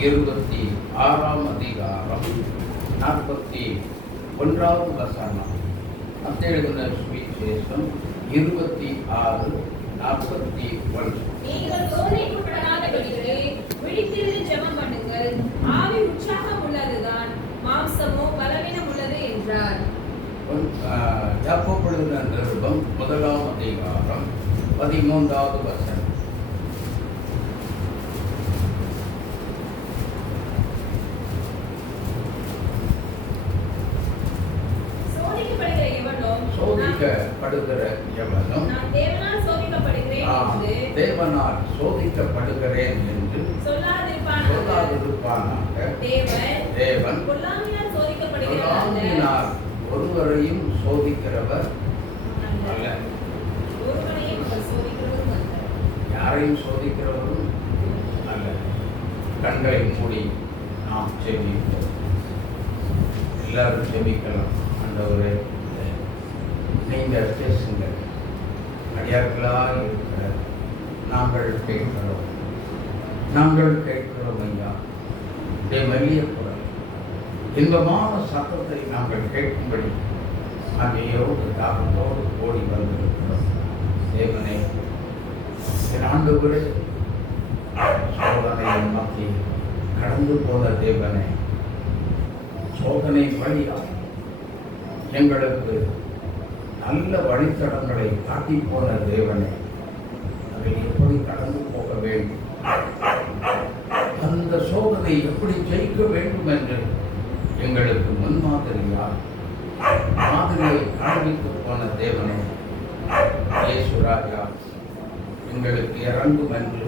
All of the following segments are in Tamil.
26 அதிகாரம் 41வது வசனம். மத்தேயு சுவிசேஷம் 26:41. நீங்கள் சோதனைக்குட்படாதபடிக்கு விழித்திருந்து ஜெபம் பண்ணுங்கள். ஆவி உற்சாகம் உள்ளதுதான், மாம்சமோ பலவீனம் உள்ளது என்றார். யாக்கோபு நிருபம் 1 அதிகாரம் 13வது வசனம். சோதிக்கப்படுகிற எவனும் நான் தேவனால் சோதிக்கப்படுகிறேன் என்று சொல்லாதிருப்பானாக. தேவன் பொல்லாங்கினால் ஒருவரையும் சோதிக்கிறவர் அல்ல. யாரையும் சோதிக்கிறவரும் அல்ல. கண்களை மூடி நாம் செபிப்போம். எல்லாரும் செபிக்கலாம். ஆண்டவரே, நீங்கள் பேசுங்க. அடியார்களாக இருக்கிற நாங்கள் கேட்கிறோம் ஐயா. மெல்லிய குரல், இன்பமான சத்தத்தை நாங்கள் கேட்கும்படி அங்கேயோடு தாகத்தோடு ஓடி வந்திருக்கிறோம். தேவனே, என் ஆண்டவரே, சோதனையின் மத்தியில் கடந்து போன தேவனே, சோதனை வழியாக எங்களுக்கு நல்ல வழித்தடங்களை காட்டி போன தேவனே, அதில் எப்படி கடந்து போக வேண்டும், அந்த சோதனை எப்படி ஜெயிக்க வேண்டும் என்று எங்களுக்கு மாதிரியை காண்பித்து போன தேவனே, இயேசுராஜா, எங்களுக்கு இறங்கும் என்று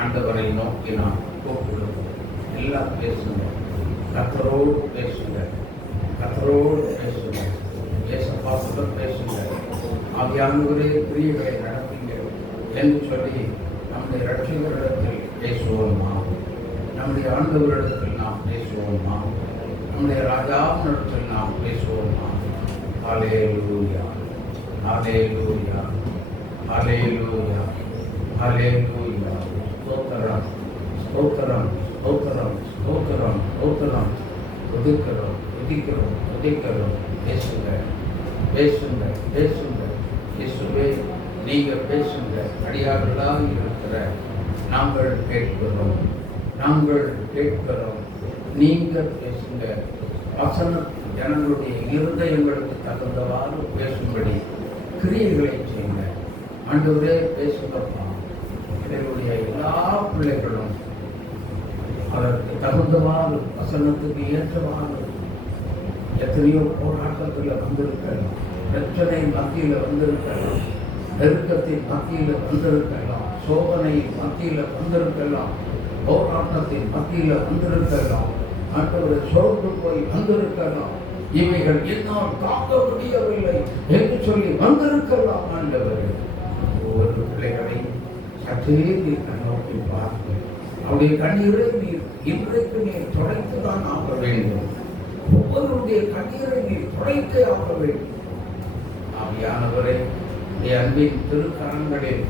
ஆண்டவரை நோக்கி நான் கூப்பிடுவோம். எல்லாம் பேசுங்க, கர்த்தரோடு பேசுங்க, கர்த்தரோடு பேசுங்க. ஏசப்பா கூட பேசுங்க. ஆவியானவரே, கிரியைகளை நடப்பீங்க என்று சொல்லி நம்முடைய இரட்சகரிடத்தில் பேசுவோமா? நம்முடைய ஆண்டவரிடத்தில் நாம் பேசுவோமா? நம்முடைய ராஜாவினிடத்தில் நாம் பேசுவோமா? ஹல்லேலூயா, ஹல்லேலூயா, ஹல்லேலூயா, ஹல்லேலூயா. ஸ்தோத்திரம், ஸ்தோத்திரம், ஸ்தோத்திரம், ஸ்தோத்திரம், ஸ்தோத்திரம். துதிக்கிறோம், துதிக்கிறோம், துதிக்கிறோம். பேசுங்க, பேசுங்க, பேசுங்க. இயேசுவே, நீங்கள் பேசுங்க. அடியார்களாக இருக்கிற நாங்கள் கேட்கிறோம், நாங்கள் கேட்கிறோம். நீங்கள் பேசுங்க. வசனம் ஜனங்களுடைய இருதயங்களுக்கு தகுந்தவாறு பேசும்படி கிரியைகளை செய்யுங்க. ஆண்டவரே, பேசுங்கப்பா. எங்களுடைய எல்லா பிள்ளைகளும் அதற்கு தகுந்தவாறு, வசனத்துக்கு ஏற்றவாறு எத்தனையோ போராட்டத்தில் வந்திருக்கலாம், பிரச்சனை மத்தியில் வந்திருக்கலாம், நெருக்கத்தின் மத்தியில் வந்திருக்கலாம், சோதனை மத்தியில் வந்திருக்கலாம், போராட்டத்தின் மத்தியில் வந்திருக்கலாம், ஆண்டவரை சோர்ந்து போய் வந்திருக்கலாம். இவைகள் என்னால் தாங்க முடியவில்லை என்று சொல்லி வந்திருக்கலாம். ஆண்டவரே, ஒவ்வொரு பிள்ளைகளை சற்றே நீர் கண்ணோக்கி பார்த்து அவருடைய கண்ணீரை நீர் இன்றைக்கு நீர் துடைத்துதான் ஆக வேண்டும். ஒவ்வொருடைய கண்ணீரை நீர் துடைத்தே ஆக வேண்டும். ஆவியானவரே, அன்பின் திருக்கரங்களில்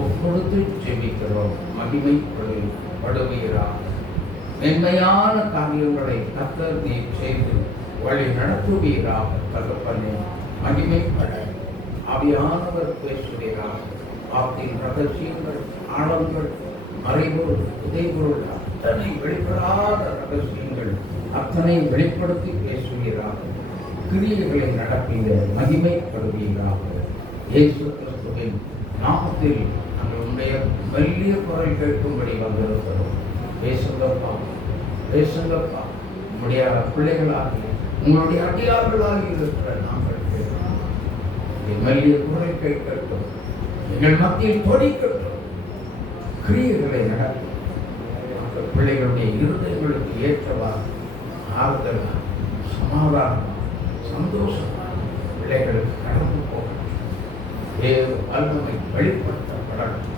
ஒப்பொழுது ஜெபிக்கிறோம். மகிமைப்படுவீராக. மென்மையான காரியங்களை கர்த்தர் நீர் செய்து வழி நடத்துவீராக. தகப்பனே, மகிமைப்பட ஆவியானவர் பேசுவீராக. ஆத்தின் ரகசியங்கள், ஆழங்கள், மறைபொருள், புதைபொருள், அத்தனை வெளிப்படாத ரகசியங்கள் அத்தனை வெளிப்படுத்தி பேசுவீராக. கிரியைகளை நடப்பீங்க, மகிமைப்படுவீராக. இயேசு கிறிஸ்துவின் நாமத்தில் உங்களுடைய மெல்லிய குரல் கேட்கும்படி வந்திருக்கிறோம். பேசுங்கப்பா, பேசுங்கப்பா. உங்களுடைய பிள்ளைகளாகி, உங்களுடைய அடியார்களாக இருக்கிற நாங்கள் கேட்கிறோம். மெல்லிய குரல் கேட்கட்டும், எங்கள் மத்தியில் தொடிக்கட்டும். கிரியைகளை நடக்கும். அந்த பிள்ளைகளுடைய இருதயங்களுக்கு ஏற்றவாறு ஆறுதல், சமாதானம், சந்தோஷம் பிள்ளைகளுக்கு கடந்து போகணும். வல்லமை வெளிப்படுத்தப்படணும்.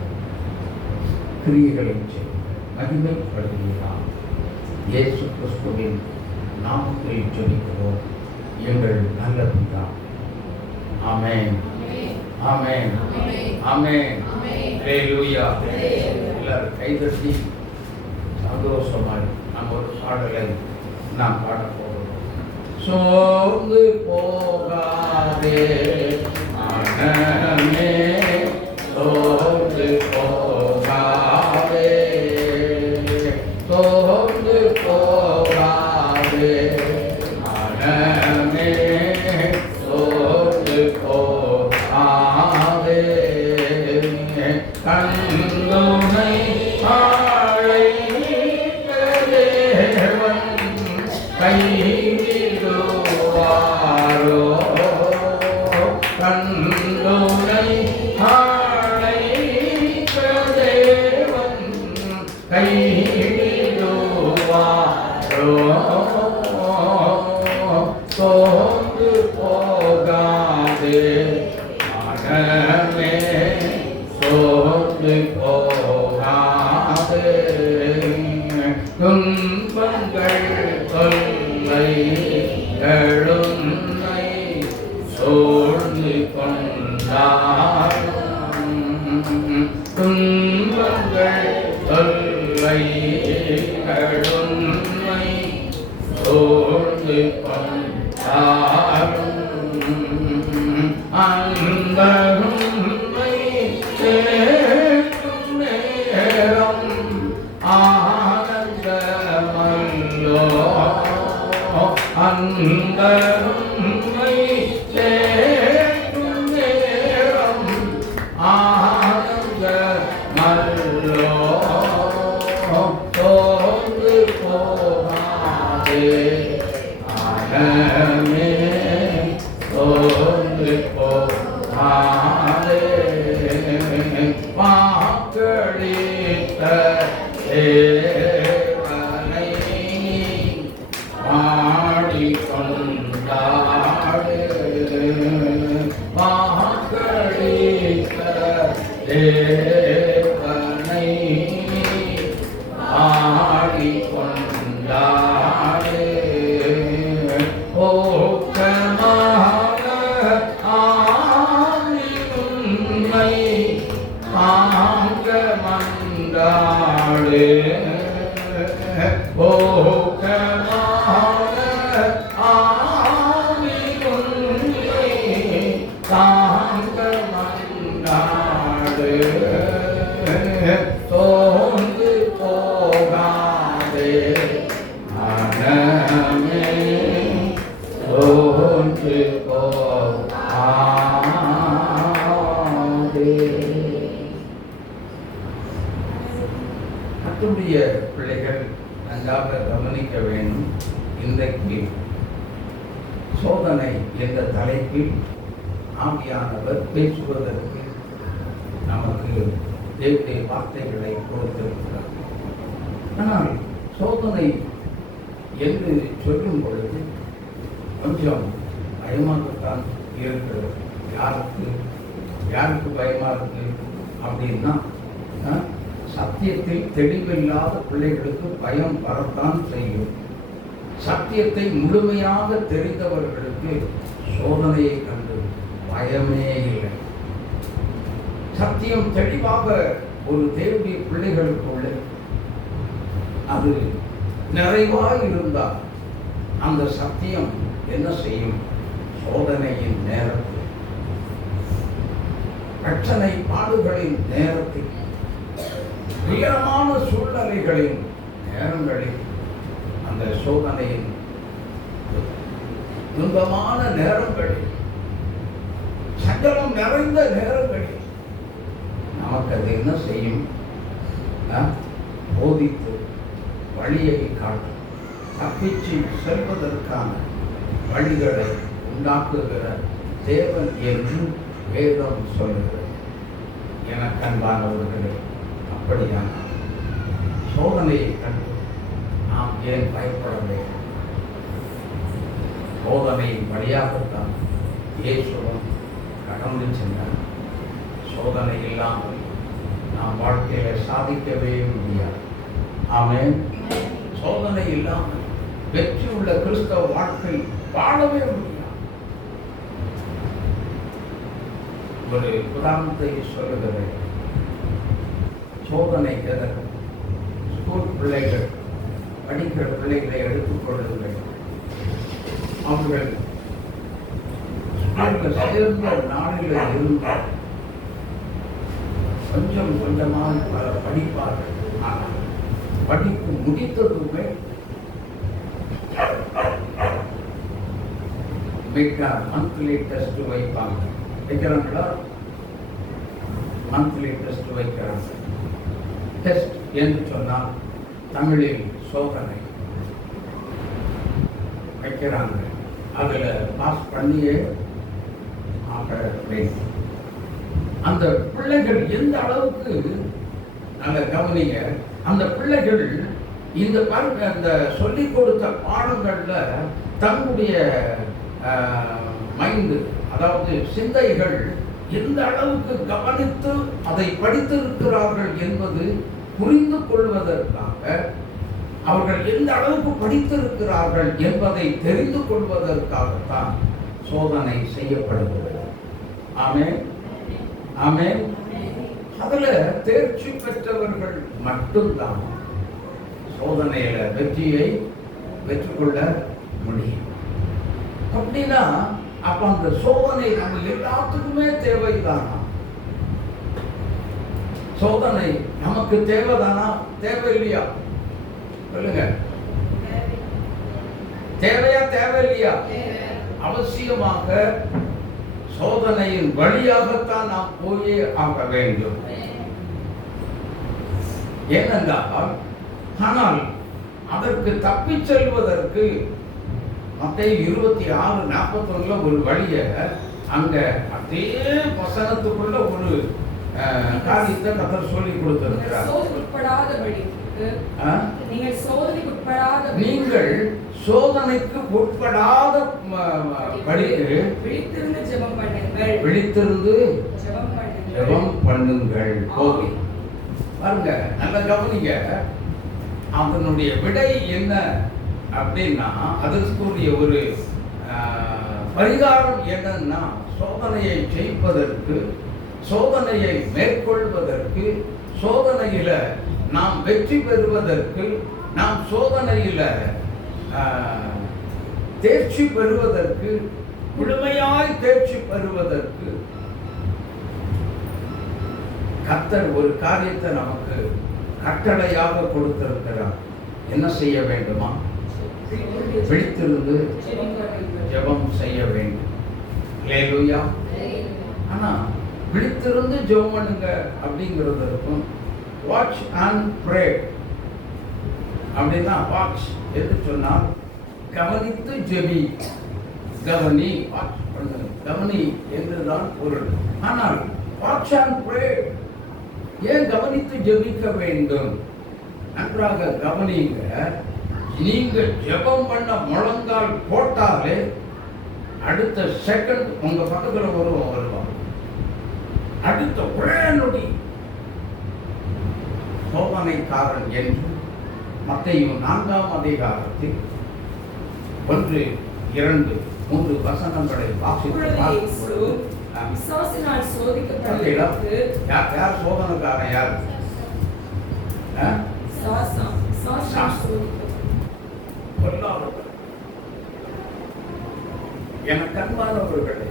கிரியைகளை செய்ய மகிமைப்படுகிறார். இயேசு கிறிஸ்துவின் நாமத்தில் ஜெபிக்கிறோம் எங்கள் நல்ல பிதா. ஆமென், ஆமென், ஆமென். ஹல்லேலூயா. எல்லாரும் கைதட்டி சந்தோஷமாய் நாம் ஒரு பாடலை நாம் பாடப் போகிறோம். சோர்ந்து போகாதே மனமே, சோர்ந்து போகாதே, சோர்ந்து போகாதே மனமே, சோர்ந்து போகாதே. கண்ணுனை அழைத்த தேவன் கைவிடுவாரோ, கண்ணுனை அழைத்த தேவன் கைவிடுவாரோ. சோர்ந்து போகாதே மனமே, சோர்ந்து போகாதே. துன்பங்கள் தொல்லைகளும் சூழ்ந்து கொண்டாலும், துன்பங்கள் தொல்லைகளும் சூழ்ந்து கொண்டாலும், அன்பருமை சேர்க்கும் நேரம் ஆனந்தமல்லோ, அன்பருமை சேர்க்கும் நேரம் ஆனந்தமல்லோ. சோர்ந்து போகாதே மனமே, சோர்ந்து போகாதே. வாக்களித்த தேவனை பாடிக்கொண்டாடு, வாக்களித்த தேவனை பாடிக்கொண்டாடு. ஓக்கமான ஆவியுன்னை தாங்க மன்றாடு, ஓக்கமான ஆவியுன்னை தாங்க மன்றாடு. சோர்ந்து போகாதே மனமே, சோர்ந்து போகாதே. கர்த்தருடைய பிள்ளைகள் நன்றாக கவனிக்க வேண்டும். இன்றைக்கு சோதனை என்ற தலைப்பில் ஆவியானவர் பேசுவதற்கு நமக்கு தேவனுடைய வார்த்தைகளை கொடுத்திருக்கிறார். ஆனால் சோதனை என்று சொல்லும் பொழுது கொஞ்சம் பயமாகத்தான் இருக்கிறது. யாருக்கு பயமா இருக்கு அப்படின்னா, சத்தியத்தில் தெளிவில்லாத பிள்ளைகளுக்கு பயம் வரத்தான் செய்யும். சத்தியத்தை முழுமையாக தெரிந்தவர்களுக்கு சோதனையை கண்டு பயமே இல்லை. சத்தியம் தெளிவாக ஒரு தேவனுடைய பிள்ளைகளுக்குள்ள அது நிறைவாய் இருந்தால் அந்த சத்தியம் என்ன செய்யும்? சோதனையின் நேரத்தில், பிரச்சனை பாடுகளின் நேரத்தில், உயரமான சூழ்நிலைகளின் நேரங்களில், அந்த சோதனையின் துன்பமான நேரங்களில், சஞ்சலம் நிறைந்த நேரங்களில் நமக்கு அது என்ன செய்யும்? போதித்து வழியை காட்டும், தப்பிச்சு செல்வதற்கான வழிகளை உண்டாக்குகிற தேவன் என்று வேதம் சொல்லுகிறது. எனக்கு அன்பானவர்களே, அப்படியான சோதனையை கண்டு நாம் ஏன் பயப்பட வேண்டும்? சோதனையின் வழியாகத்தான் இயேசுவும் கடந்து சென்றார். சோதனை இல்லாமல் நாம் வாழ்க்கையில சாதிக்கவே முடியாது. ஆமென். சோதனை இல்லாமல் வெற்றி உள்ள கிறிஸ்தவ வாழ்க்கை வாழவே முடியாது. ஒரு உதாரணத்தை சொல்லுகிறேன். சோதனை எதற்கு? ஸ்கூல் பிள்ளைகள், படிக்கிற பிள்ளைகளை எடுத்துக்கொள்ளுங்கள். அவர்கள் சேர்ந்த நாளில் இருந்து கொஞ்சம் கொஞ்சமாக படிப்பார்கள். ஆனால் படிப்பு முடித்ததுமே மந்த்லி டெஸ்ட் வைப்பாங்க. வைக்கிறாங்களா? மந்த்லி டெஸ்ட் வைக்கிறாங்க. டெஸ்ட் என்று சொன்னால் தமிழில் சோதனை வைக்கிறாங்க. அதில் பாஸ் பண்ணியே ஆக வேண்டும். அந்த பிள்ளைகள் எந்த அளவுக்கு, நல்ல கவனிங்க, அந்த பிள்ளைகள் இந்த அந்த சொல்லிக் கொடுத்த பாடங்கள்ல தன்னுடைய மைண்டு, அதாவது சிந்தைகள் எந்த அளவுக்கு கவனித்து அதை படித்திருக்கிறார்கள் என்பது புரிந்து கொள்வதற்காக, அவர்கள் எந்த அளவுக்கு படித்திருக்கிறார்கள் என்பதை தெரிந்து கொள்வதற்காகத்தான் சோதனை செய்யப்படுகிறது. ஆமென், ஆமென். அதுல தேர்ச்சி பெற்றவர்கள் மட்டும்தான் சோதனையில வெற்றியை பெற்றுக்கொள்ள முடியும். அப்படின்னா அப்ப அந்த சோதனை நம்ம எல்லாத்துக்குமே தேவைதானா? சோதனை நமக்கு தேவைதானா? தேவை இல்லையா? சொல்லுங்க, தேவையா தேவை இல்லையா? அவசியமாக சோதனையின் வழியாகத்தான் நாம் போயே ஆக வேண்டும். ஏனென்றால், ஆனால் அதற்கு தப்பிச் செல்வதற்கு மத்தேயு 26:41 ஒரு வழியை, அங்க அதே வசனத்துக்குள்ள ஒரு காரியத்தை கர்த்தர் சொல்லி கொடுத்திருக்கிறார். நீங்கள் சோதனைக்கு உட்படாத படிக்கு விழித்திருந்து ஜெபம் பண்ணுங்கள். போதும். பாருங்க, நல்ல கவனிங்க. அதனுடைய விடை என்ன அப்படின்னா, அதற்குரிய ஒரு பரிகாரம் என்னன்னா, சோதனையை ஜெயிப்பதற்கு, சோதனையை மேற்கொள்வதற்கு, சோதனையில நாம் வெற்றி பெறுவதற்கு, நாம் சோதனையில தேர்ச்சி பெறுவதற்கு, முழுமையாய் தேர்ச்சி பெறுவதற்கு கர்த்தர் ஒரு காரியத்தை நமக்கு கட்டளையாக கொடுத்திருக்கிறார். என்ன செய்ய வேண்டுமா? விழித்திருந்து ஜெபம் செய்ய வேண்டும். அல்லேலூயா. ஆனா விழித்திருந்து ஜெபம் பண்ணுங்க அப்படிங்கிறதுக்கும் வாட்ச் அண்ட் ப்ரே அப்படின்னா, வாட்ச் என்று சொன்னால் கவனித்து ஜெபி, கவனி, வாட்ச் பண்ணு, கவனி என்றுதான் பொருள். ஆனால் வாட்ச் அண்ட் ப்ரே, ஏன் கவனித்து ஜெபிக்க வேண்டும்? நன்றாக கவனிங்க. நீங்க ஜெபம் பண்ண முழங்கால் போட்டாலே அடுத்த செகண்ட் உங்க பக்கத்துல வருவான். அடுத்த ஒரே நொடி சோதனைக்காரன் என்று மத்தேயு 4ஆம் அதிகாரத்தில் 1, 2, 3 வசனங்களை வாசித்து பார்க்கும்போது, யார் சோதனைக்காரன்? யார்? எனக்கு அன்பானவர்களே,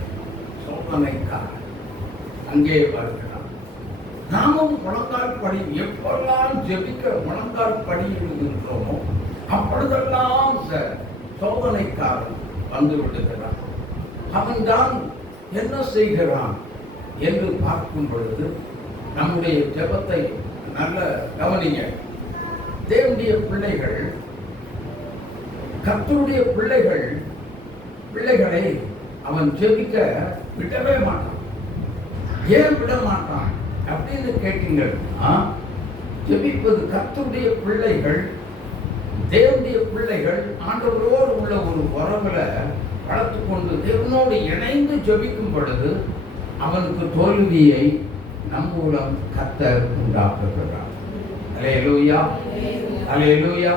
சோதனைக்காரன் அங்கே வருகிறார். நாமும் முழங்கால் படி எப்பெல்லாம் ஜெபிக்க முழங்கால் படி எழுதுகின்றோமோ அப்பொழுதெல்லாம் சோதனைக்காரன் வந்து விடுகிறான். அவன்தான் என்ன செய்கிறான் என்று பார்க்கும் பொழுது, நம்முடைய ஜெபத்தை நல்ல கவனிங்க. தேவனுடைய பிள்ளைகள், கர்த்தருடைய பிள்ளைகளை அவன் ஜெபிக்க விடவே மாட்டான். ஏன் விட மாட்டான் அப்படின்னு கேட்டீங்கன்னா, ஜெபிப்பது கர்த்தருடைய பிள்ளைகள், தேவனுடைய பிள்ளைகள் ஆண்டவரோடு உள்ள ஒரு உறவுல வளர்த்து கொண்டு தேவனோடு இணைந்து ஜெபிக்கும் பொழுது அவனுக்கு தோல்வியை நம் மூலம் கர்த்தர் உண்டாக்குகிறார். அல்லேலூயா, அல்லேலூயா,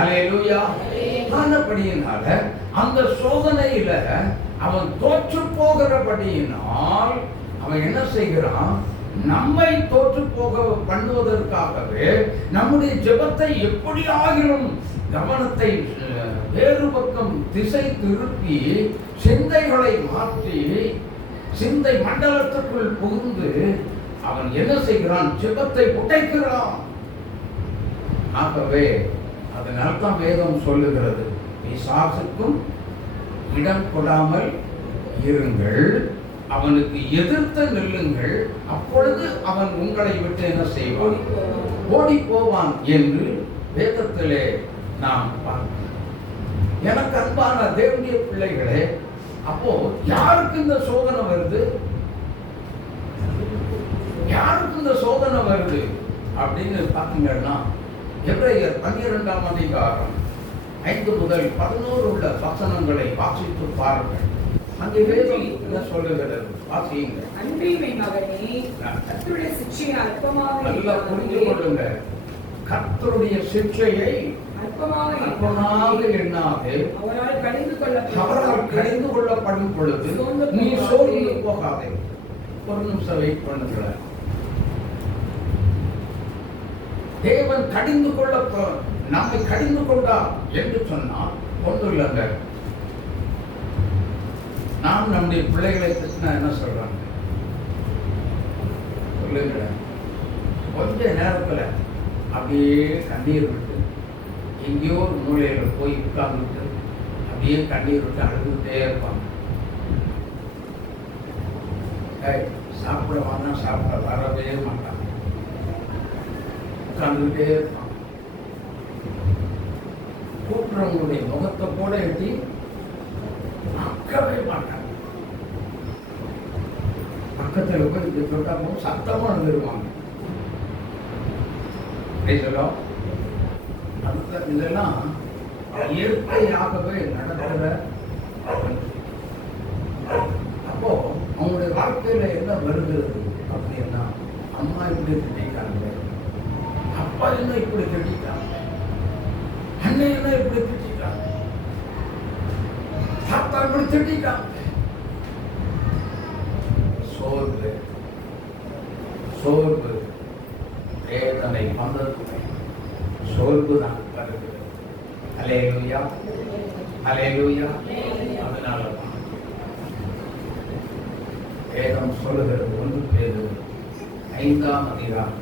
அல்லேலூயா. ஆனபடியினால அந்த சோதனையில அவன் தோற்று போகிறபடியினால் அவன் என்ன செய்கிறான்? நம்மை தோற்று போக பண்ணுவதற்காகவே நம்முடைய ஜெபத்தை எப்படி ஆகிலும் கவனத்தை வேறு பக்கம் திசை திருப்பி சிந்தைகளை மாற்றி சிந்தை மண்டலத்துக்குள் புகுந்து அவன் என்ன செய்கிறான்? ஜெபத்தை உடைக்கிறான். ஆகவே அதனால்தான் வேதம் சொல்லுகிறது, பிசாசுக்கும் இடம் கொடாமல் இருங்கள், அவனுக்கு எதிர்த்து நில்லுங்கள், அப்பொழுது அவன் உங்களை விட்டு என்ன செய்வான்? ஓடி போவான் என்று வேதத்திலே நாம் பார்க்கிறோம். எனக்கு அன்பான தேவனுடைய பிள்ளைகளே, அப்போ யாருக்கு இந்த சோதனை வருது? யாருக்கு இந்த சோதனை வருது அப்படின்னு பார்த்தீங்கன்னா, எபிரேயர் 12ஆம் அதிகாரம் 5 முதல் 11 உள்ள வசனங்களை வாசித்து பாருங்கள். அங்கே வேதம் என்ன சொல்லுகிறது? வாசியுங்க. அன்பின் மகனே, கர்த்தருடைய சிட்சையை அற்பமாக நல்லா புரிந்து கொள்ளுங்க. கர்த்தருடைய சிட்சையை அற்பமாக எண்ணாதே. அவரால் கடிந்து கொள்ளப்படும் பொழுது நீ சோர்ந்து போகாதே. ஒரு நிமிஷம் வெயிட் பண்ணுங்க. தேவன் கடிந்து கொள்ள நம்மை கடிந்து கொண்டார் என்று சொன்னால் ஒன்றும் இல்லைங்க. நாம் நம்முடைய பிள்ளைகளை திட்டினா என்ன சொல்றாங்க? சொல்லுங்க. கொஞ்ச நேரத்தில் அப்படியே கண்ணீர் விட்டு எங்கேயோ ஒரு மூலையில் போய் உட்கார்ந்துட்டு அப்படியே கண்ணீர் விட்டு அழுதுகிட்டே இருப்பாங்க. சாப்பிட வாங்க, சாப்பிட வரவே மாட்டாங்க, உட்கார்ந்துகிட்டே இருப்பாங்க. கூட்டுறவங்களுடைய முகத்தை போட எட்டி பார்க்கவே மாட்டாங்க. பக்கத்தில் போய் இது சொல்லிட்டா சத்தமா எழுதிருவாங்க. இதெல்லாம் இயற்கையாகவே நடக்கிற. அப்போ அவங்களுடைய வாழ்க்கையில என்ன வருகிறது அப்படின்னா, அம்மா இப்படி திட்டாங்க, அப்பா என்ன இப்படி திட்டாங்க, அண்ணன் என்ன இப்படி திட்டாங்க, தாத்தா இப்படி திட்டாங்க. சோர்வு வேதனை வந்ததுமே சோர்வு தான் வருகிறது. அல்லேலூயா, அல்லேலூயா. அதனால வேதம் சொல்லுகிறது, 1 பேதுரு 5ஆம் அதிகாரம்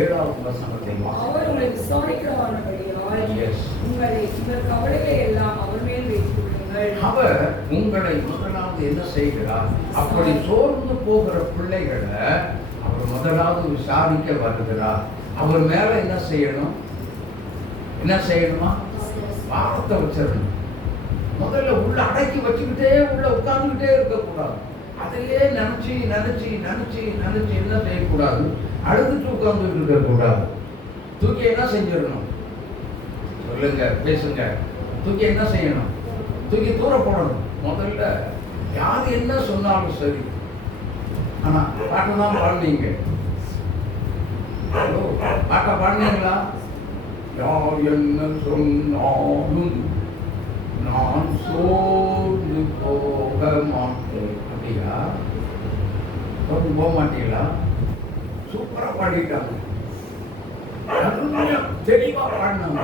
7ஆவது வசனத்தை அவர் உங்களை விசாரிக்கிறவரானபடியால் உங்கள் கவலைகளை எல்லாம் அவர் மேல் வைத்துவிடுங்கள். அவர் உங்களை முதலாவது என்ன செய்கிறார்? அப்படி சோர்ந்து போகிற பிள்ளைகளை அவர் முதலாவது விசாரிக்க வருகிறார். அவர் மேல என்ன செய்யணும்? என்ன செய்யணுமா? வாரத்தை வச்சிடணும். முதல்ல உள்ள அடக்கி வச்சுக்கிட்டே உள்ள உட்கார்ந்துக்கிட்டே இருக்கக்கூடாது. அதையே நினைச்சு நினைச்சு நினைச்சு நினைச்சு என்ன செய்யக்கூடாது? அழுதுட்டு உட்கார்ந்துட்டு இருக்கக்கூடாது. தூக்கி என்ன செஞ்சிடணும்? சொல்லுங்க, பேசுங்க. தூக்கி என்ன செய்யணும்? தூக்கி தூர போடணும். முதல்ல யார் என்ன சொன்னாலும் சரி. ஆனா பாட்டு தான் பாடுனீங்க. பாட்டை பாடுனீங்களா? யார் என்ன சொன்னாலும் நான் சோர்ந்து போக மாட்டேன். அப்படியா? போக மாட்டீங்களா? சூப்பரா பாடிட்டாங்க, தெளிவா பாடினாங்க.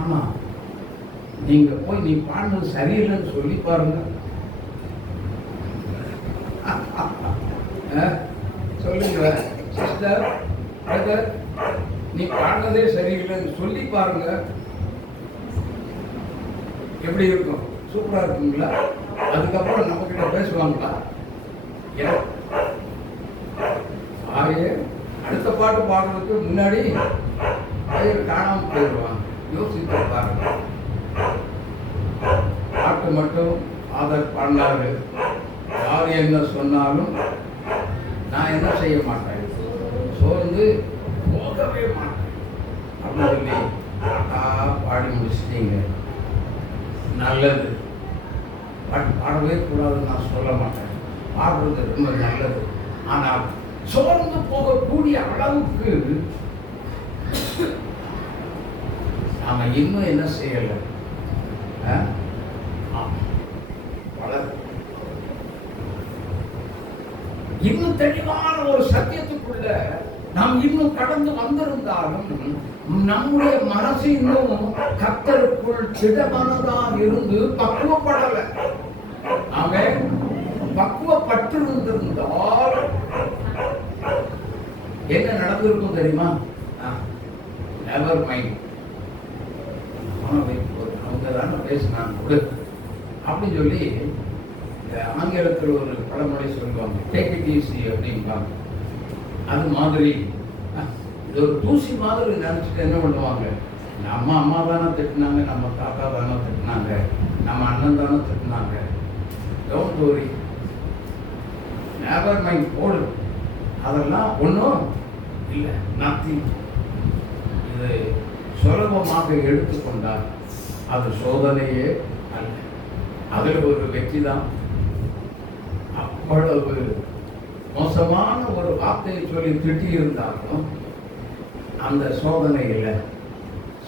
ஆமா, நீங்க போய் நீ பாடினது சரியில்லைன்னு சொல்லி பாருங்க. சொல்லுங்க சிஸ்டர், பிரதர், நீ பாடினதே சரியில்லைன்னு சொல்லி பாருங்க. எப்படி இருக்கும்? சூப்பரா இருக்குங்களா? அதுக்கப்புறம் நம்ம கிட்ட பேசுவாங்களா? ஆயே அடுத்த பாட்டு பாடுறதுக்கு முன்னாடி காணாம போயிடுவாங்க. யோசித்து பாருங்க. பாட்டு மட்டும் ஆதர் பாடினாரு, யார் என்ன சொன்னாலும் நான் என்ன செய்ய மாட்டேன், சோர்ந்து போகவே மாட்டேன் அப்படின்னு சொல்லி பாடி முடிச்சிட்டீங்க. நல்லது. பாடவே கூடாதுன்னு நான் சொல்ல மாட்டேன், பாடுறது ரொம்ப நல்லது. ஆனால் சோர்ந்து போகக்கூடிய அளவுக்கு நாம இன்னும் என்ன செய்யல? இன்னும் தெளிவான ஒரு சத்தியத்துக்குள்ள நாம் இன்னும் கடந்து வந்திருந்தாலும் நம்முடைய மனசு இன்னும் கர்த்தருக்குள் திடமனதாக இருந்து பக்குவப்படல. ஆமென். பக்குவப்பட்டிருந்திருந்தால் என்ன நடந்திருக்கும் தெரியுமா? நெவர் மைண்ட், அவங்க தானே பேசினாங்க கொடு அப்படின்னு சொல்லி ஆங்கிலத்தில் ஒரு பழமொழி சொல்லுவாங்க, டேக் இட் ஈஸி அப்படின்பாங்க. அது மாதிரி இது ஒரு தூசி மாதிரி நினச்சிட்டு என்ன பண்ணுவாங்க, நம்ம அம்மா தானே திட்டினாங்க, நம்ம தாத்தா தானே திட்டினாங்க, நம்ம அண்ணன் தானே திட்டினாங்க, டோன்ட் வரி, நெவர் மைண்ட், போடு, அதெல்லாம் ஒன்றும் இல்லை, நத்திங். இது சுலபமாக எடுத்துக்கொண்டால் அது சோதனையே அல்ல, அதில் ஒரு வெற்றி தான். அவ்வளவு மோசமான ஒரு வார்த்தையை சொல்லி திட்டி இருந்தாலும் அந்த சோதனையில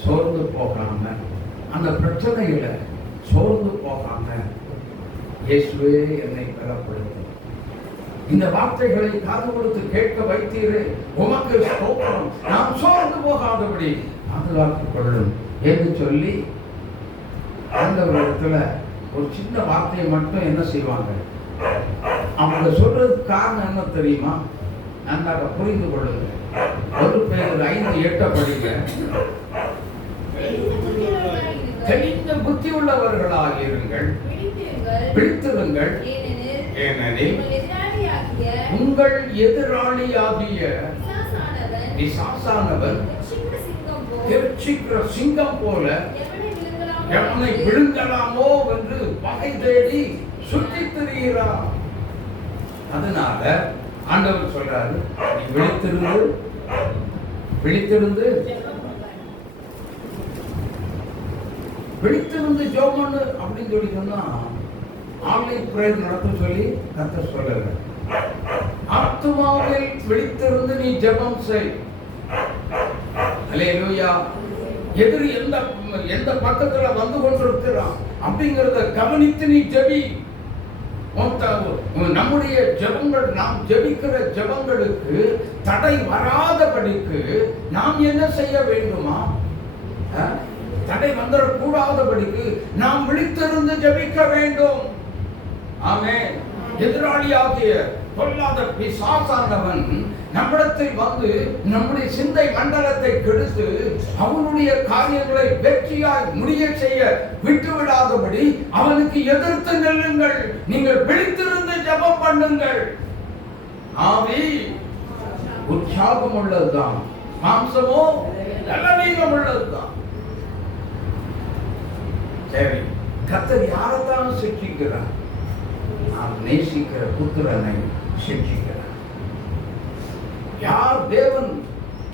சோர்ந்து போகாம, அந்த பிரச்சனையில சோர்ந்து போகாம, இயேசுவே என்னை பலப்படுத்தும், இந்த வார்த்தைகளை காது கொடுத்து கேட்க வைத்தீரே, உமக்கு ஸ்தோத்திரம், நாம் சோர்ந்து போகாதபடி பாதுகாத்துக் கொள்ளும் என்று சொல்லி ஆண்டவரிடத்துல ஒரு சின்ன வார்த்தையை மட்டும் என்ன செய்வாங்க, அவங்க சொல்றதுக்கு காரணம் என்ன தெரியுமா? நன்றாக புரிந்து கொள்ளுங்க. ஒரு பேர் 5:8 படிங்க. தெளிந்த புத்தி உள்ளவர்களாக இருங்கள், பிடித்திருங்கள், ஏனெனில் உங்கள் எதிராளியாகிய பிசாசானவன் திருச்சிக்கிற சிங்கம் போல எவனை விழுங்கலாமோ என்று பகை தேடி சுற்றி திரிகிறார். அதனால ஆண்டவர் சொல்றாரு, நீ விழித்திருந்து ஜெபம் பண்ணு அப்படின்னு சொல்லி சொன்னா ஆன்லைன் பிரேயர் நடத்த சொல்லி கர்த்தர் சொல்லல. ஆத்துமாவில் விழித்திருந்து நீ ஜெபம் செய். அல்லேலூயா. எதிரி எந்த பக்கத்துல வந்து கொண்டிருக்கிறான் அப்படிங்கறத கவனித்து நீ ஜெபி. நம்முடைய ஜெபங்கள், நாம் ஜெபிக்கிற ஜெபங்களுக்கு தடை வராதபடிக்கு நாம் என்ன செய்ய வேண்டுமா? தடை வந்துடக்கூடாதபடிக்கு நாம் விழித்திருந்து ஜெபிக்க வேண்டும். ஆமென். எதிராளியாகிய பொல்லாத பிசாசானவன் நம்மிடத்தில் வந்து நம்முடைய சிந்தை மண்டலத்தை கெடுத்து அவனுடைய காரியங்களை வெற்றியாய் முடிய செய்ய விட்டுவிடாதபடி அவனுக்கு எதிர்த்து நில்லுங்கள். நீங்கள் விழித்திருந்து ஜெபம் பண்ணுங்கள். ஆவி உற்சாகம் உள்ளதுதான், மாம்சமோ பலவீனம் உள்ளதுதான். சரி, கர்த்தர் யாரைத்தான் சிக்ஷிக்கிறார்? நாம் நேசிக்கிற புத்திரனை சிக்ஷிக்கிறார். யார்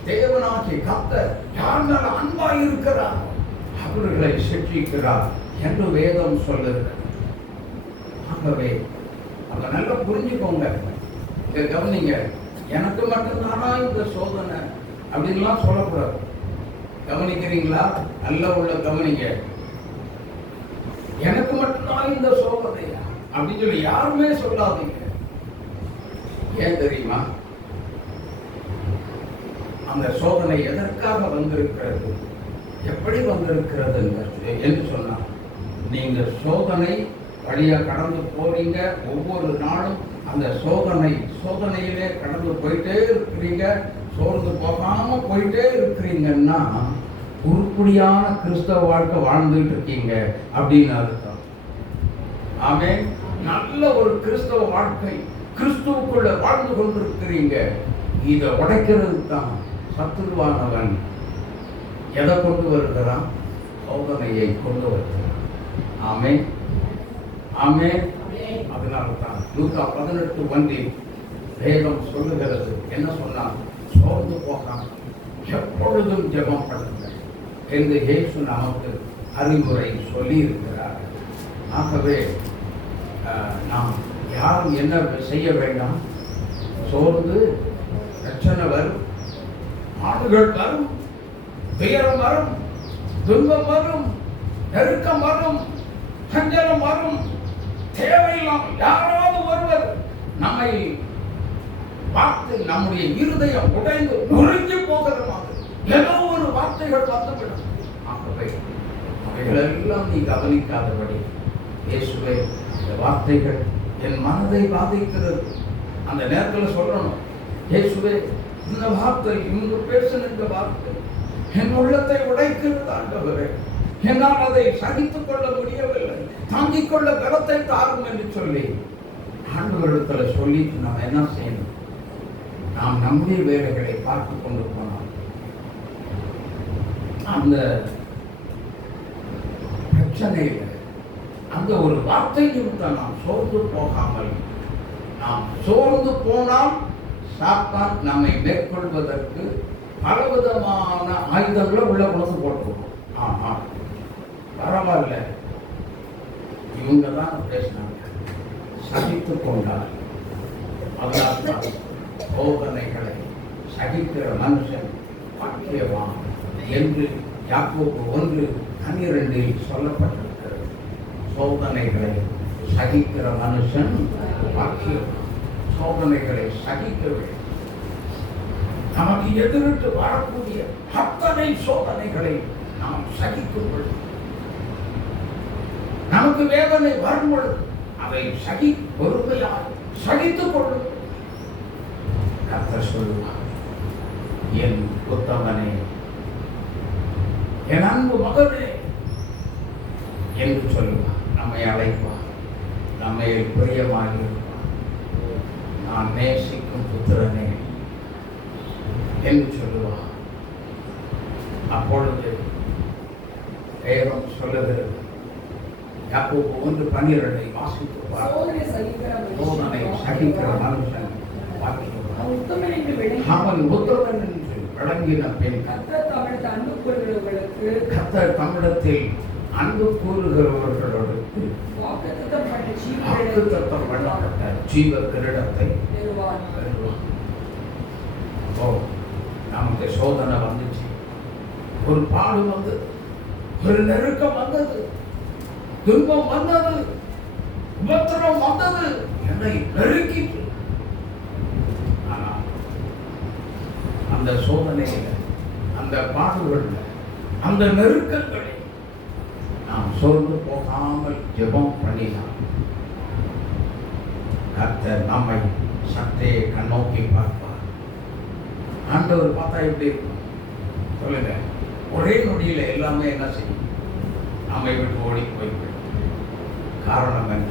தேவனாகிய கர்த்தர் யார் மேல அன்பாய் இருக்கிறார் அவர்களை சிக்ஷிக்கிறார் என்று வேதம் சொல்லுகிறது. ஆகவே அவங்க நல்லா புரிஞ்சுக்கோங்க, கவனிங்க. எனக்கு மட்டும்தானா இந்த சோதனை அப்படின்லாம் சொல்லக்கூடாது. கவனிக்கிறீங்களா? நல்ல உள்ள கவனிங்க. எனக்கு மட்டும்தான் இந்த சோதனையா அப்படின்னு சொல்லி யாருமே சொல்லாதீங்க. ஏன் தெரியுமா? அந்த சோதனை எதற்காக வந்திருக்கிறது, எப்படி வந்திருக்கிறது என்று சொன்னா, நீங்க சோதனை வழியா கடந்து போறீங்க. ஒவ்வொரு நாளும் அந்த சோதனையிலே கடந்து போயிட்டே இருக்கிறீங்க. சோர்ந்து போகாம போயிட்டே இருக்கிறீங்கன்னா உருப்படியான கிறிஸ்தவ வாழ்க்கை வாழ்ந்துட்டு இருக்கீங்க அப்படின்னு அர்த்தம். ஆமென். நல்ல ஒரு கிறிஸ்தவ வாழ்க்கை, கிறிஸ்துவுக்குள்ள வாழ்ந்து கொண்டிருக்கிறீங்க. இதை உடைக்கிறது தான் சத்துருவானவன் எதை கொண்டு வருகிறான்? சோதனையை கொண்டு வருகிறான். ஆமென், ஆமென். அதனால தான் லூக்கா 18:1 வேதம் சொல்லுகிறது, என்ன சொன்னால், சோர்ந்து போகாம எப்பொழுதும் ஜெபம் பண்ணுங்கள் என்று இயேசு நமக்கு அறிவுரை சொல்லி இருக்கிறார். ஆகவே நாம் யாரும் என்ன செய்ய வேண்டாம்? சோர்ந்து பிரச்சனை வரும், ஆடுகள் வரும், துயரம் வரும், துன்பம் வரும், நெருக்கம் வரும், சஞ்சலம் வரும், தேவையில்லாம் யாராவது ஒருவர் நம்மை வார்த்தை நம்முடைய இருதயம் உடைந்து நொறுங்கி போகிற மாதிரி ஏதோ ஒரு வார்த்தைகள் வந்துவிடும். ஆகவே அவைகளெல்லாம் நீ கவனிக்காதபடி, இயேசுவே இந்த வார்த்தைகள் என் மனதை பாதிக்கிறது, அந்த நேரத்தில் சொல்லணும், இயேசுவே இந்த வார்த்தை, இங்கு பேசின இந்த வார்த்தை என் உள்ளத்தை உடைக்கிறது ஆண்டவரே, என்னால் அதை சகித்துக் கொள்ள முடியவில்லை, தாங்கிக் கொள்ள பலத்தை தாரும் என்று சொல்லி ஆண்டவரிடத்தில் சொல்லி நாம் என்ன செய்யணும்? நாம் நம்முடைய வேலைகளை பார்த்து கொண்டு போனோம். அந்த பிரச்சனையில் அந்த ஒரு வார்த்தை நிமித்தம் நாம் சோர்ந்து போகாமல், நாம் சோர்ந்து போனால் சாத்தான் நம்மை மேற்கொள்வதற்கு பலவிதமான ஆயுதங்களை உள்ள கொண்டு போட்டுருவோம். ஆனால் பரவாயில்ல, இவங்க தான் பேசினாங்க, சகித்து கொண்டார். அதனால் சோதனைகளை சகிக்கிற மனுஷன் பாக்கியவான் என்று யாக்கோபு 1:12 சொல்லப்பட்டிருக்கிறது. சோதனைகளை சகிக்கிற மனுஷன் பாக்கியவான். சோதனைகளை சகிக்க வேண்டும். நமக்கு எதிரிட்டு வரக்கூடிய அத்தனை சோதனைகளை நாம் சகிக்கும் பொழுது, நமக்கு வேதனை வரும் பொழுது அதை பொறுமையாக சகித்துக் கொள்ளும். கர்த்தர் சொல்லுவார், என் உத்தமனே, என் அன்பு மகனே என்று சொல்லுவார். நம்மை அழைப்பார், நம்மை பிரியமாக இருப்பார். நான் நேசிக்கும் புத்திரனே என்று சொல்லுவார். அப்பொழுது வேதம் சொல்லுகிறது, யாக்கோபு 1:12 வாசித்து பாருங்கள். சோதனை சகிக்கிற மனுஷன் பாக்கியவான். அவன் உத்தமன் என்று விளங்கின பின் கர்த்தர் தம்மிடத்தில் அன்பு கூறுகிறவர்களுக்கு வாக்குத்தத்தம் பண்ணப்பட்ட ஜீவ கிரீடத்தை பெறுவான். நமக்கு சோதனை வந்துச்சு, ஒரு பாடு வந்தது, ஒரு நெருக்கம் வந்தது, துன்பம் வந்தது, உபத்திரம் வந்தது, என்னை நெருக்கிட்டு. ஆனால் அந்த சோதனையில, அந்த பாடுகள்ல, அந்த நெருக்கங்களில் நாம் சோர்ந்து போகாமல் ஜெபம் பண்ணினார். கர்த்தர் நம்மை சற்றே கண்ணோக்கி பார்ப்பார். ஆண்டவர் பார்த்தா எப்படி இருக்கும் சொல்லுங்க? ஒரே நொடியில எல்லாமே என்ன செய்யும்? நம்மை விட்டு ஓடி போய்விடும். காரணம் என்ன?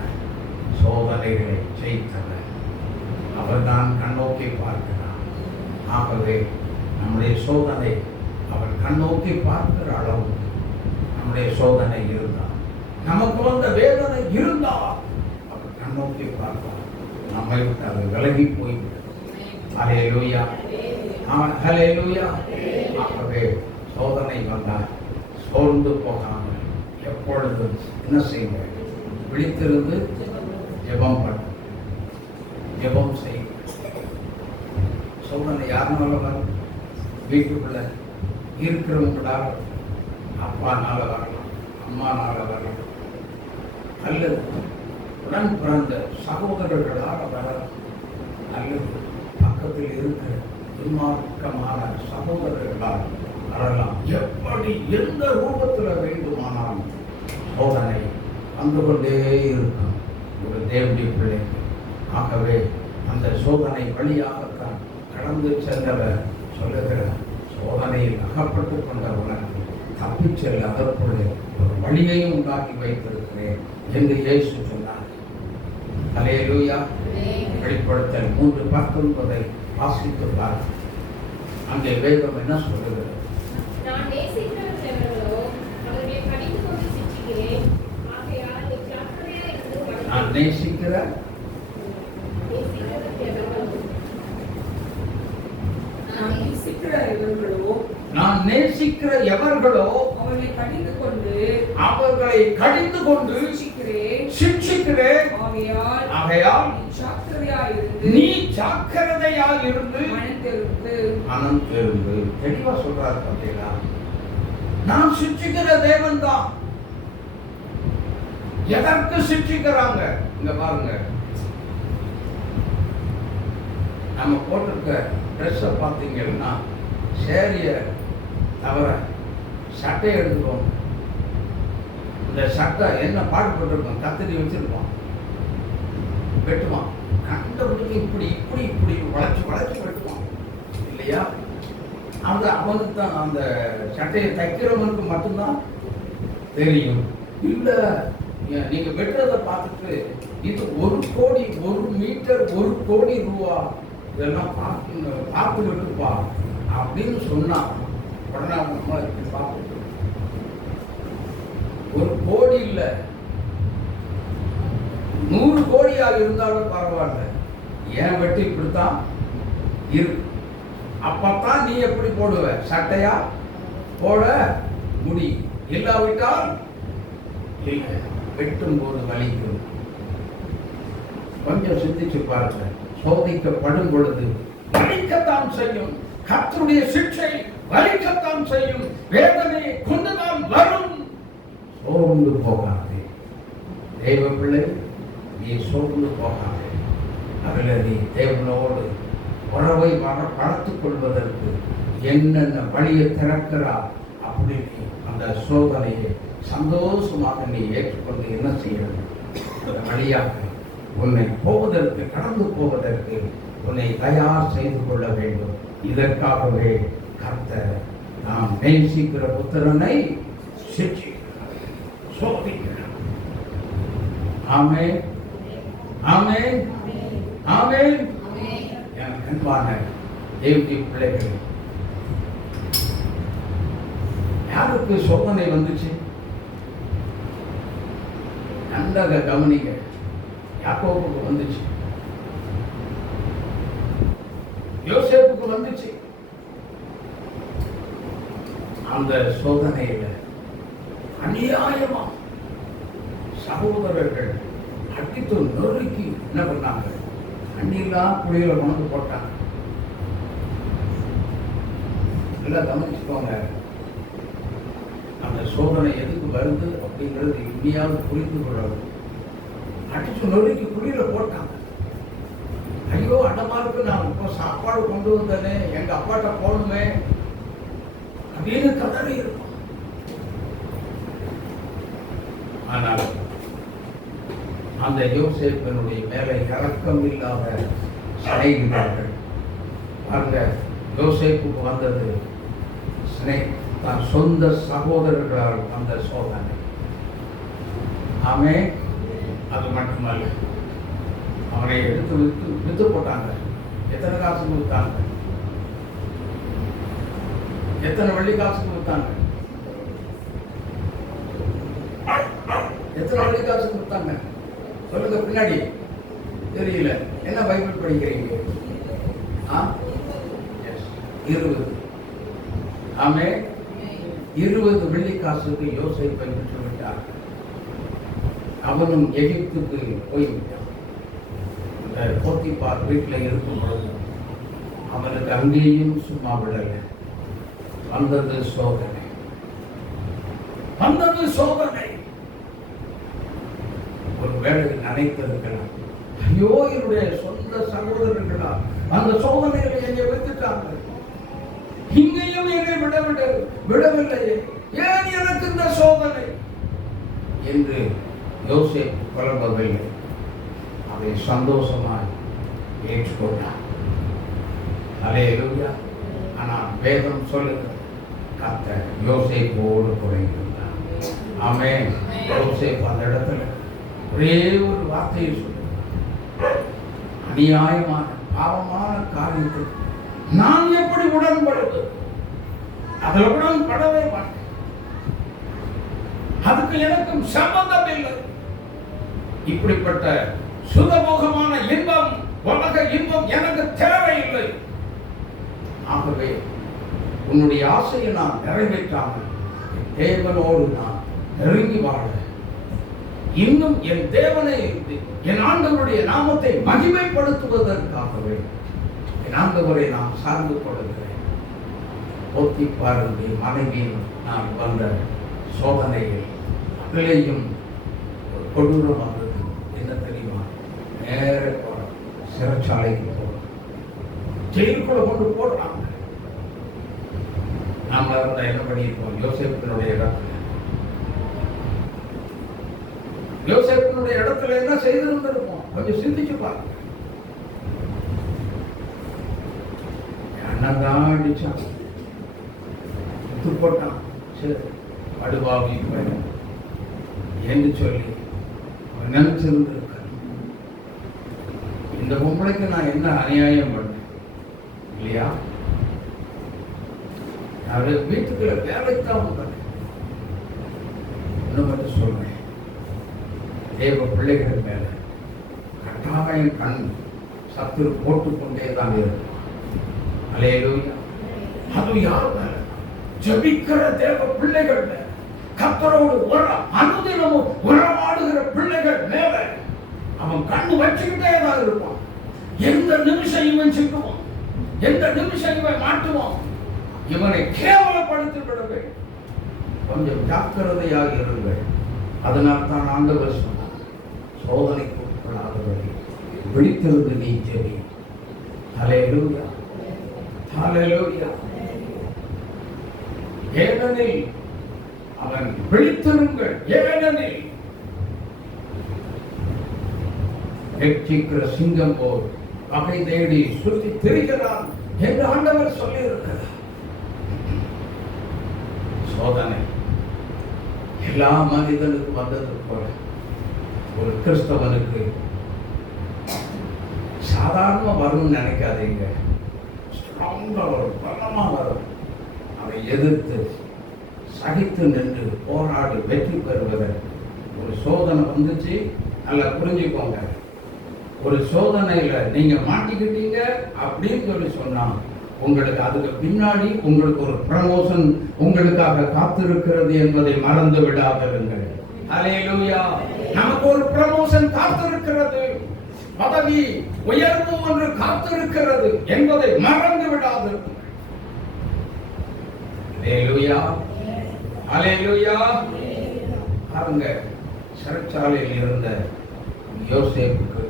சோதனைகளை ஜெயித்தவர் அவர்தான் கண்ணோக்கி பார்க்கிறார். ஆகவே நம்முடைய சோதனை அவர் கண்ணோக்கி பார்க்கிற அளவு நம்முடைய சோதனை இருந்தால், நமக்கு வந்த வேதனை இருந்தால் அவர் கண்ணோக்கி பார்ப்பார். நம்மை விட்டு அது விலகி போய்விடும். ஹல்லேலூயா, ஹல்லேலூயா. ஆகவே சோதனை வந்தால் சோர்ந்து போகாமல் எப்பொழுதும் என்ன செய்ய? விழித்திருந்து ஜெபம் பண்ண, ஜெபம் செய்ய. சோதனை யாருனால வரும்? வீட்டுக்குள்ள இருக்கிறவங்களால, அப்பானால வரலாம், அம்மானால வரலாம், அல்லது உடன் பிறந்த சகோதரர்களால் வரலாம், அல்லது பக்கத்தில் இருக்கிற துன்மார்க்கமான சகோதரர்களால் வரலாம். எப்படி எந்த ரூபத்தில் வேண்டுமானாலும் சோதனை வந்து கொண்டே இருக்கும் ஒரு தேவனுடைய பிள்ளை. ஆகவே அந்த சோதனை வழியாகத்தான் கடந்து சென்றவர் சொல்லுகிறார், சோதனையில் அகப்பட்டு கொண்டவன் தப்பிச் செல்ல அதற்குள்ளே ஒரு வழியையும் உண்டாக்கி வைத்திருக்கிறேன் என்று இயேசு சொன்னார். ஹல்லேலூயா. வெளிப்படுத்தல் 3:19 வாசித்து பார்க்க. அங்கே வேதம் என்ன சொல்லுகிறது? நான் நேசிக்கிறவர்களோ அவர்களை கடிந்து கொண்டு சிட்சிக்கிறேன். ஆகையால் ஜாக்கிரதையாய் இருந்து நான் நேசிக்கிற நான் நேசிக்கிற எவர்களோ அவர்களை கடிந்து கொண்டு சிட்சிக்கிறேன். ஆகையால் நீ ஜாக்கிரதையாய் இருந்து மனம் திரும்பு. தெளிவா சொல்றாரு பார்த்தீங்களா? நான் சிட்சிக்கிற தேவன் தான். எதற்கு சிட்சிக்கிறாங்க? இங்க பாருங்க, நம்ம போட்டிருக்க ட்ரெஸ்ஸை பார்த்தீங்கன்னா சேரியை தவிர சட்டையை எடுத்துக்கோங்க. இந்த சட்டை என்ன பாடுபட்டிருக்கோம், கத்திரி வச்சிருக்கோம், வெட்டுவான், கண்டபடிக்கு இப்படி இப்படி இப்படி வளைச்சு வளைச்சு வெட்டுவான் இல்லையா? அந்த அவனுக்கு தான், அந்த சட்டையை தைக்கிறவனுக்கு மட்டும்தான் தெரியும். இல்லை நீங்க வெட்டுறதை பார்த்துட்டு இது 1 கோடி 1 மீட்டர் 1 கோடி ரூபா இதெல்லாம் பார்த்து வெட்டுப்பா அப்படின்னு சொன்னா உடனே நம்ம இப்படி பார்த்துட்டு 1 கோடி இல்லை 100 கோடியாக இருந்தாலும் பரவாயில்ல, ஏன் வெட்டி இப்படித்தான் இருக்கு. அப்பத்தான் நீ எப்படி போடுவ, சட்டையா போட முடியும். இல்லாவிட்டால் இல்லை, வெட்டும் போது வலிக்கும். கொஞ்சம் சிந்திச்சு பாருங்க. சோதிக்கப்படும் பொழுது வலிக்கத்தான் செய்யும். கர்த்தருடைய சிக்ஷை வலிக்கத்தான் செய்யும். வேதனை கொண்டுதான் வரும். சோர்ந்து போகாதே தேவ பிள்ளை, நீ சோர்ந்து போகாதே. அதில் நீ தேவனோடு உறவை வளர்த்துக் கொள்வதற்கு என்னென்ன வழியை திறக்கிறார் அப்படி நீ அந்த சோதனையை சந்தோஷமாக நீ ஏற்றுக்கொண்டு என்ன செய்யணும், அந்த வழியாக உன்னை போவதற்கு, கடந்து போவதற்கு உன்னை தயார் செய்து கொள்ள வேண்டும். இதற்காகவே கர்த்தர் நாம் நேசிக்கிற புத்திரனை சிக்ஷிக்கிறார், சோதிக்கிறார். ஆமென், ஆமென், ஆமென். என் அன்பான தேவனுடைய பிள்ளைகள், யாருக்கு சோதனை வந்துச்சு நன்றாக கவனிங்க. யாக்கோபுக்கு வந்துச்சு, யோசேப்புக்கு வந்துச்சு. அந்த சோதனையில அநியாயமா சகோதரர்கள் அடித்து நொறுக்கி என்ன பண்ணாங்க, அண்ணிலாம் குழியில கொண்டு போட்டாங்க. நல்லா கவனிச்சுக்கோங்க. அந்த சோதனை எதுக்கு வருது அப்படிங்கிறது இனியாவது புரிந்து கொள்ளணும். அடிச்சு நொறுக்கி குழியில போட்டாங்க. ஐயோ அடமாருக்கு நான் இப்போ சாப்பாடு கொண்டு வந்தேனே, எங்க அப்பாட்ட போகணுமே அப்படின்னு கதறி இருக்கும். ஆனால் அந்த யோசேப்பினுடைய மேலே இரக்கம் இல்லாத சிநேகிதர்கள் பாருங்க. யோசேப்புக்கு வந்தது தான் சொந்த சகோதரர்களால் வந்த சோதனை. ஆமென். அது மட்டுமல்ல, அவனை எடுத்து வித்து போட்டாங்க. எத்தனை காசுக்கு வித்தாங்க? எத்தனை வெள்ளி காசுக்கு வித்தாங்க? எத்தனை வெள்ளி காசுக்கு வித்தாங்க சொல்லுங்க. பின்னாடி தெரியல. என்ன பைபிள் படிக்கிறீங்க? 20. ஆமென். 20 வெள்ளி காசுக்கு யோசேப்பை விட்டு விட்டார். அவனும் எகிப்துக்கு போய்விட்டான். போத்திபார் வீட்டில் இருக்கும் பொழுது அவனுக்கு அங்கேயும் சும்மா விடலை. வந்தது சோதனை, வந்தது சோதனை. ஒரு வேளை நினைத்திருக்கலாம், ஐயோ என்னுடைய சொந்த சகோதரர்களா அந்த சோதனைகளை என்னை வைத்துட்டாங்க, இங்கேயும் என்னை விடவில்லையே, ஏன் எனக்கு இந்த சோதனை என்று யோசேப்பு புலம்பவில்லை. அதை சந்தோஷமாய் ஏற்றுக்கொண்டார். அல்லேலூயா. ஆனால் வேதம் சொல்லுகிறது, கர்த்தர் யோசேப்போடு கூட இருந்தார். ஆமென். யோசேப்பு அந்த இடத்துல ஒரே ஒரு வார்த்தையை சொல்லுகிறார், அநியாயமான பாவமான காரியத்துக்கு நான் எப்படி உடன்படுவது? அதில் உடன்படவே மாட்டேன். அதுக்கு எனக்கும் சம்பந்தம் இல்லை. இப்படிப்பட்ட சுகமுகமான இன்பம், உலக இன்பம் எனக்கு தேவையில்லை. ஆகவே உன்னுடைய ஆசையை நான் நிறைவேற்றாமல் தேவனோடு நான் நெருங்கி வாழ, இன்னும் என் தேவனை, என் ஆண்டவருடைய நாமத்தை மகிமைப்படுத்துவதற்காகவே என் ஆண்டவரை நான் சார்ந்து கொள்கிறேன். போத்திபாருடைய மனைவியில் நான் வந்த சோதனையில் அதிலேயும் ஒரு கொடூரம் வந்தது. என்ன தெரியுமா? நேர சிறைச்சாலைக்கு போகணும். ஜெயிலுக்குள்ள கொண்டு போடுறாங்க. நாம இருந்தா என்ன பண்ணியிருப்போம்? யோசேப்பினுடைய இடத்துல என்ன செய்திருந்திருப்போம்? கொஞ்சம் சிந்திச்சு பாருங்க. அண்ணன் தான் அடிச்சான், போட்டான், சரி அடுவாவி என்று சொல்லி நினைச்சிருந்திருக்க. இந்த பொம்பளைக்கு நான் என்ன அநியாயம் பண்ணேன் இல்லையா? வீட்டுக்குள்ள வேலைத்தான் பண்ணேன். இன்னும் மட்டும் சொல்றேன், தேவ பிள்ளைகள் மேல கட்டாயம் கண் சத்துரு போட்டுக்கொண்டே தான் இருக்கும். அல்லேலூயா. அது யார் மேல? ஜெபிக்கிற தேவ பிள்ளைகள் மேல, கர்த்தரோடு அனுதினமும் உறவாடுகிற பிள்ளைகள் மேல அவன் கண்ணு வச்சுக்கிட்டே தான் இருப்பான். எந்த நிமிஷம் இவன் சிக்குவான், எந்த நிமிஷம் இவன் மாட்டுவான், இவனை கேவலப்படுத்தி விட வேண்டும். கொஞ்சம் ஜாக்கிரதையாக இருங்கள். அதனால் தான் ஆண்டவர் சொன்னார், சோதனைக்கு உட்படாதவரை விழித்திருந்து நீ ஜெபி. ஹல்லேலூயா, ஹல்லேலூயா. ஏனெனில் அவன் விழித்திருங்கள், ஏனெனில் எச்சிக்கிற சிங்கம் போல் வகை தேடி சுற்றி திரிகிறான் என்று ஆண்டவர் சொல்லி இருக்கிறார். சோதனை எல்லா மனிதனுக்கும் வந்தது போல ஒரு கிறிஸ்தவனுக்கு சாதாரண வரும்னு நினைக்காதீங்க. ஸ்ட்ராங்கா வரும், பலமா வரும். அதை எதிர்த்து சகித்து நின்று போராடி வெற்றி பெறுவதற்கு ஒரு சோதனை வந்துச்சு. நல்லா புரிஞ்சுக்கோங்க. ஒரு சோதனையில நீங்க மாட்டிக்கிட்டீங்க அப்படின்னு சொல்லி சொன்னா உங்களுக்கு அதுக்கு பின்னாடி உங்களுக்கு ஒரு ப்ரமோஷன் உங்களுக்காக காத்திருக்கிறது என்பதை மறந்து விடாதிருங்கள். ஹல்லேலூயா. நமக்கு ஒரு ப்ரமோஷன் காத்திருக்கிறது, பதவி உயர்வு ஒன்று காத்திருக்கிறது என்பதை மறந்து விடாதிருங்கள். ஹல்லேலூயா, ஹல்லேலூயா. பாருங்க, சிறைச்சாலையில் இருந்த யோசேப்புக்கு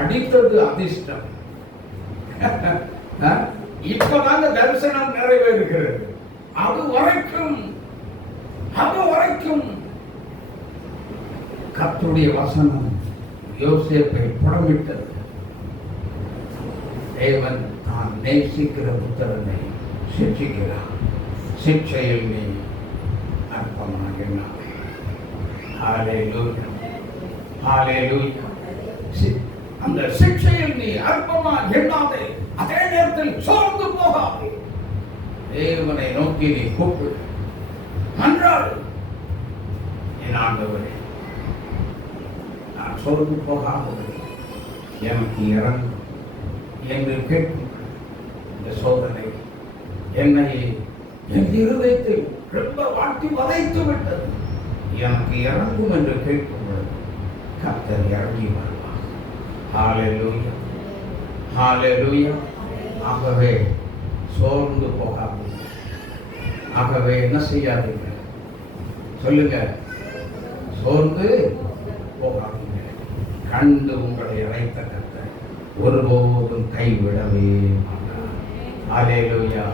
அடித்தது அதிர்ஷ்டம். இப்பதாங்க தரிசனம் நிறைவேறுகிறது. அது வரைக்கும் கர்த்தருடைய வசனம் யோசேப்பை புடமிட்டது. தேவன் தான் நேசிக்கிற புத்திரனை சிட்சிக்கிறார். சிட்சையில் நீ அற்பமாக. ஹல்லேலூயா, ஹல்லேலூயா. அந்த சிட்சையில் நீ அற்பமா எண்ணாதே, அதே நேரத்தில் சோர்ந்து போகாதே. தேவனை நோக்கி நீ கூப்பிடு, மன்றாடு. என் ஆண்டவரே, நான் சோர்ந்து போகாமல் எனக்கு இறங்கும் என்று கேட்கும். இந்த சோதனை என்னை என் இருதயத்தில் ரொம்ப வாட்டி வதைத்து விட்டது. எனக்கு இறங்கும் என்று கேட்கும் பொழுது கர்த்தர் இறங்கி வருவார். ஹல்லேலூயா, ஹல்லேலூயா. ஆகவே சோர்ந்து போகாதீங்க. ஆகவே என்ன செய்யாதீங்க? சொல்லுங்க, சோர்ந்து போகாதீங்க. கண்டு உங்களை அழைத்த கர்த்தர் ஒருபோதும் கைவிடவே மாட்டார். ஹல்லேலூயா.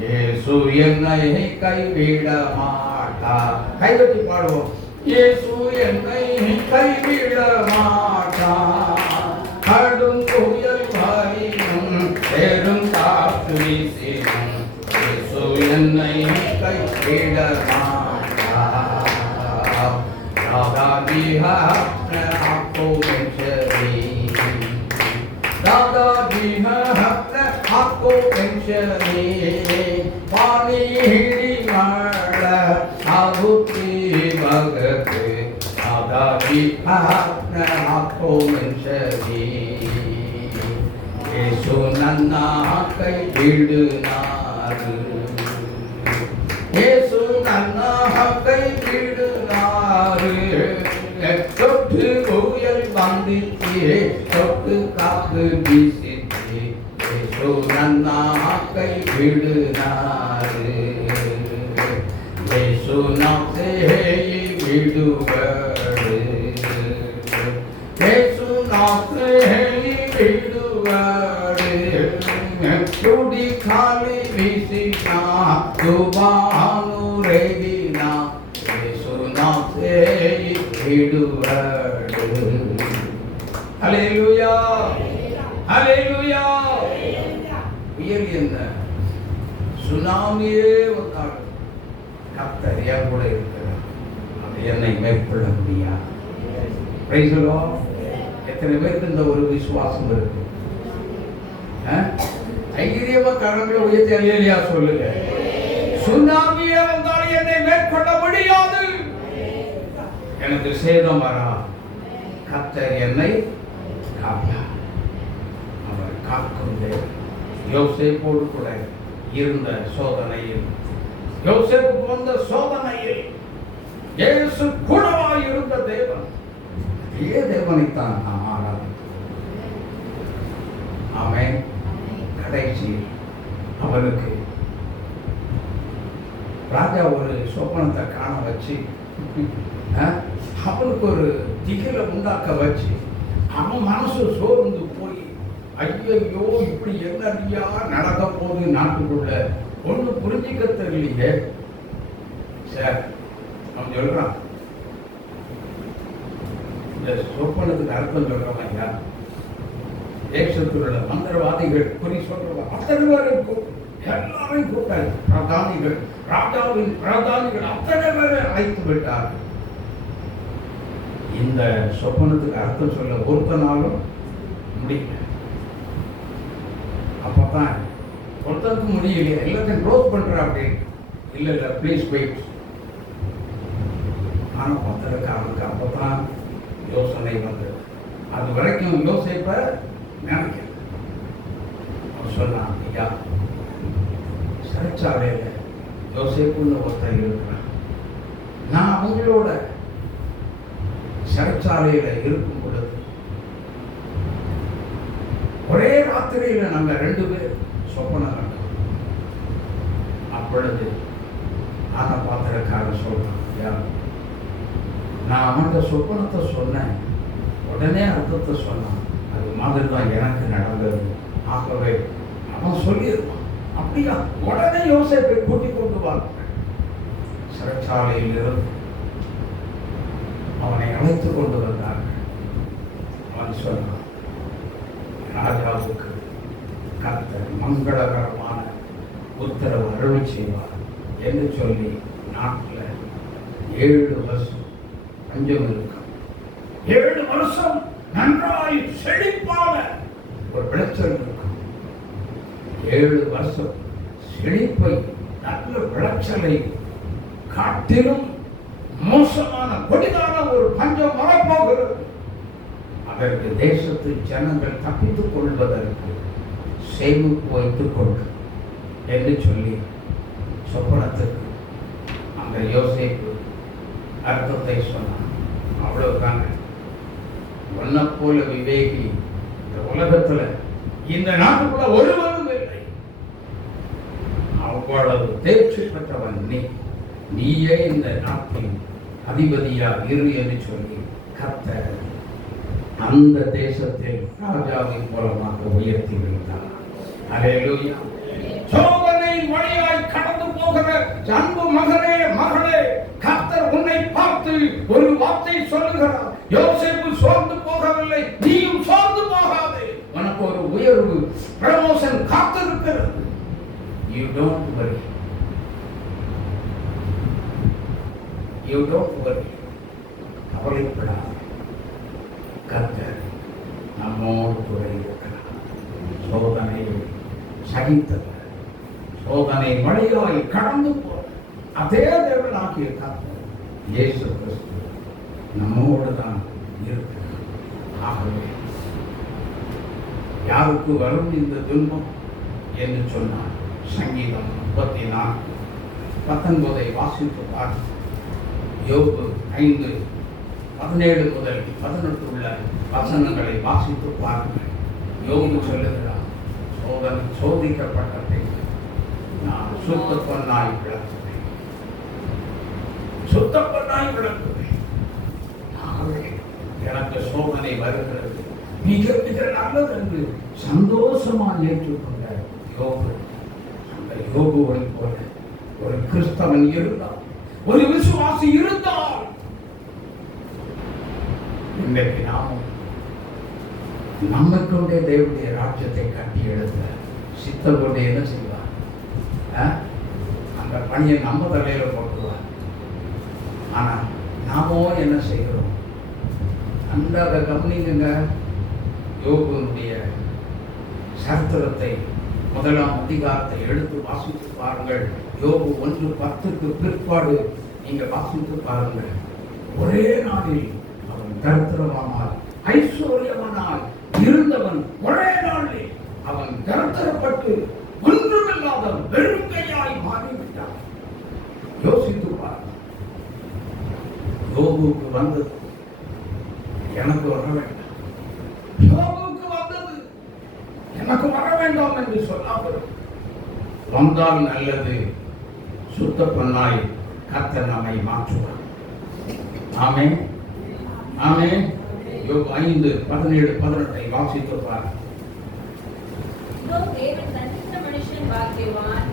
இயேசு என்னை கைவிட மாட்டார். கைவிட்டு பாடுவோம். இயேசு என்னை கைவிட மாட்டார். கடும் புயல் வரினும் பெரும் காற்று வீசினும் இயேசு என்னை கைவிட மாட்டார். दादाजी अपने आपको पेंशरी, दादाजी अपने आपको पेंशरी, पानी हिड़ी मर आहुति भगत, दादाजी अपने आपको पेंशरी, यीशु नन्ना कई बिड़नार, यीशु नन्ना कई बिड़नार, தொட்டு கோயில் வந்தித்தே தொட்டு காப்பு வீசித்தே ஏசு நன்னா கை விடுனாரு, ஏசு நாத்தே விடுவாரு, ஏசு நாத்தே விடுவாரு, ತುಡಿ ಖಾಲಿ ಬೀಸಿನಾ ತುಬಾನು ರೇಗಿನಾ ಯೇಸುನಾ ಸೇಯಿ ಹಿಡುವಡು. ஹல்லேலூயா ஹல்லேலூயா. புயல் என்ன சுனாமியே வந்தாலும் கர்த்தர் என் கூட இருக்கிறார். அது என்னை மேற்கொள்ள முடியாது. Praise the Lord. எத்தனை பேருக்கு இந்த ஒரு விசுவாசம் இருக்கு? தைரியமா கரங்களை உயர்த்தி அல்லேலூயா சொல்லுங்க. சுனாமியே வந்தாலும் என்னை மேற்கொள்ள முடியாது. எனக்கு சேதம் வரா. கர்த்தர் என்னை காப்பார். அவர் காக்கும் தேவன். யோசேப்போடு கூட இருந்த சோதனையில், யோசேப்புக்கு வந்த சோதனையில் இயேசு கூடவாய் இருந்த தேவன். அதே தேவனைத்தான் நாம் ஆராதிக்கிறோம். ஆமென். கடைசியில் அவனுக்கு ராஜா ஒரு சொப்பனத்தை காண வச்சு அவனுக்கு ஒரு திகிலை உண்டாக்க வச்சு அவன் மனசு சோர்ந்து போய் ஐயோ இப்படி என்னடியா நடக்க போகுது நாட்டுக்குள்ள ஒண்ணு புரிஞ்சிக்க தெரியலையே சார். அவன் சொல்றான், இந்த சொப்பனத்துக்கு அர்த்தம் சொல்றவன் ஐயா, தேசத்தில் உள்ள மந்திரவாதிகள் குறி சொல்றவன் அத்தனை பேரும் எல்லாரையும் கூட்டாரு. பிரதானிகள், ராஜாவின் பிரதானிகள் அத்தனை பேரை அழைத்து விட்டார். இந்த சொப்பனத்துக்கு அர்த்தம் சொல்ல ஒருத்தனாலும் முடியல. அப்பதான் ஒருத்தனுக்கு முடியலையே, எல்லாத்தையும் க்ளோஸ் பண்ற அப்படின்னு. இல்ல இல்ல ப்ளீஸ் வெயிட். ஆனா பத்திரக்காரனுக்கு அப்பதான் யோசனை வந்தது. அது வரைக்கும் யோசிப்ப நினைக்க சொன்னான், ஐயா சிறைச்சாலையில யோசிப்புன்னு ஒருத்தர் இருக்கிறான். நான் அவங்களோட சிறைச்சாலையில இருக்கும் பொழுது ஒரே ராத்திரியில நாங்க 2 பேர் சொப்பனம் கண்டோம். அப்பொழுது ஆன பாத்திரக்காரன் சொல்றான், யார் நான் அவன்கிட்ட சொப்பனத்தை சொன்னேன், உடனே அர்த்தத்தை சொன்னான். அது மாதிரி தான் எனக்கு நடந்தது. ஆகவே அவன் சொல்லியிருப்பான். அப்படியா? உடனே யோசேப்பை கூட்டிக் கொண்டு வா. சிறைச்சாலையில் இருந்து அவனை அழைத்துக் கொண்டு வந்தார்கள். அவன் சொன்னான், ராஜாவுக்கு கர்த்தர் மங்களகரமான உத்தரவு அருளி செய்வார் என்று சொல்லி நாட்டில் 7 வருஷம் பஞ்சம் இருக்கும். 7 வருஷம் நன்றாய் செழிப்பான ஒரு விளைச்சல் இருக்கும். 7 வருஷம் செழிப்பை, நல்ல விளைச்சலை காட்டிலும் மோசமான கொடிதான ஒரு பஞ்சம் வரப்போகிறது. அதற்கு தேசத்து ஜனங்கள் தப்பித்துக் கொள்வதற்கு சேமிப்பு வைத்துக் கொண்டு என்று சொல்லி சொப்பனத்துக்கு அந்த யோசேப்பு அர்த்தத்தை சொன்னான். அவ்வளவுதாங்க. ஒன்ன போல விவேகி இந்த உலகத்துல இந்த நாட்டுக்குள்ள ஒருவரும் இல்லை. அவ்வளவு தேர்ச்சி பெற்றவன் நீயே இந்த நாட்டின் அதிபதியா இரு என்று சொல்லி கர்த்தர் அந்த தேசத்தில் ராஜாவின் மூலமாக உயர்த்தி வைத்தார். அல்லேலூயா. சோதனை வழியாய் கடந்து போகிற அன்பு மகனே, மகளே, கர்த்தர் உன்னை பார்த்து ஒரு வார்த்தை சொல்லுகிறார். யோசேப்பு சோர்ந்து போகவில்லை, நீயும் சோர்ந்து போகாதே. உனக்கு ஒரு உயர்வு, ப்ரமோஷன் காத்திருக்கிறது. You don't worry. You don't worry. கவலைப்படாத. கர்த்தர் நம்மோடு கூட இருக்கிறார். சோதனையை சகித்தவர், சோதனை வழியாய் கடந்து போற அதே தேவனாகிய கர்த்தர் இயேசு கிறிஸ்து நம்மோடு தான் இருக்கிறார். ஆகவே யாருக்கு வரும் இந்த துன்பம் என்று சொன்னார். சங்கீதம் 34:19 வாசித்து பார்த்து, யோபு 5:17 முதல் 18 உள்ள வசனங்களை வாசித்து பாருங்கள். யோபு சொல்லுகிறார், சோதிக்கப்பட்ட பின் நான் சுத்த பொன்னாய் விளக்குவேன், சுத்த பொன்னாய் விளக்குவேன். ஆகவே எனக்கு சோதனை வருகிறது, மிக மிக நல்லது என்று சந்தோஷமாக ஏற்றுக்கொண்ட யோபு. அந்த யோபுவை போல ஒரு கிறிஸ்தவன் இருந்தால், ஒரு விசுவாசி இருந்தால், இன்றைக்கு நாமும் நம்மை கொண்டே தேவனுடைய ராஜ்யத்தை கட்டி எழுத சித்தம் கொண்டே என்ன செய்வார்? அந்த பணியை நம்ம தலையில போட்டுருவார். ஆனா நாமோ என்ன செய்கிறோம்? அந்த கவனிங்க, யோபுனுடைய சரித்திரத்தை 1ஆம் அதிகாரத்தை எடுத்து வாசித்து பாருங்கள். யோபு 1:10 பிற்பாடு நீங்க வாசித்து பாருங்கள். ஒரே நாளில் அவன் தரித்திரமானால் ஐஸ்வர்யவனாய் இருந்தவன் ஒரே நாளில் அவன் தரித்திரப்பட்டு ஒன்றுமில்லாத வெறுங்கையாய் மாறிவிட்டான். யோசித்து பாருங்கள். யோபுக்கு வந்தது எனக்கு வர வேண்டாம், யோபுக்கு வந்தது எனக்கு வர வேண்டாம் என்று சொல்லாமல் வந்தால் நல்லது, சுத்த பொன்னாய் கர்த்தர் நம்மை மாற்றுவார். ஆமென், ஆமென். யோபு 5:17-18 வாசித்து பாருங்கள். தேவன் தந்தித்த மனுஷன் பாக்கியவான்.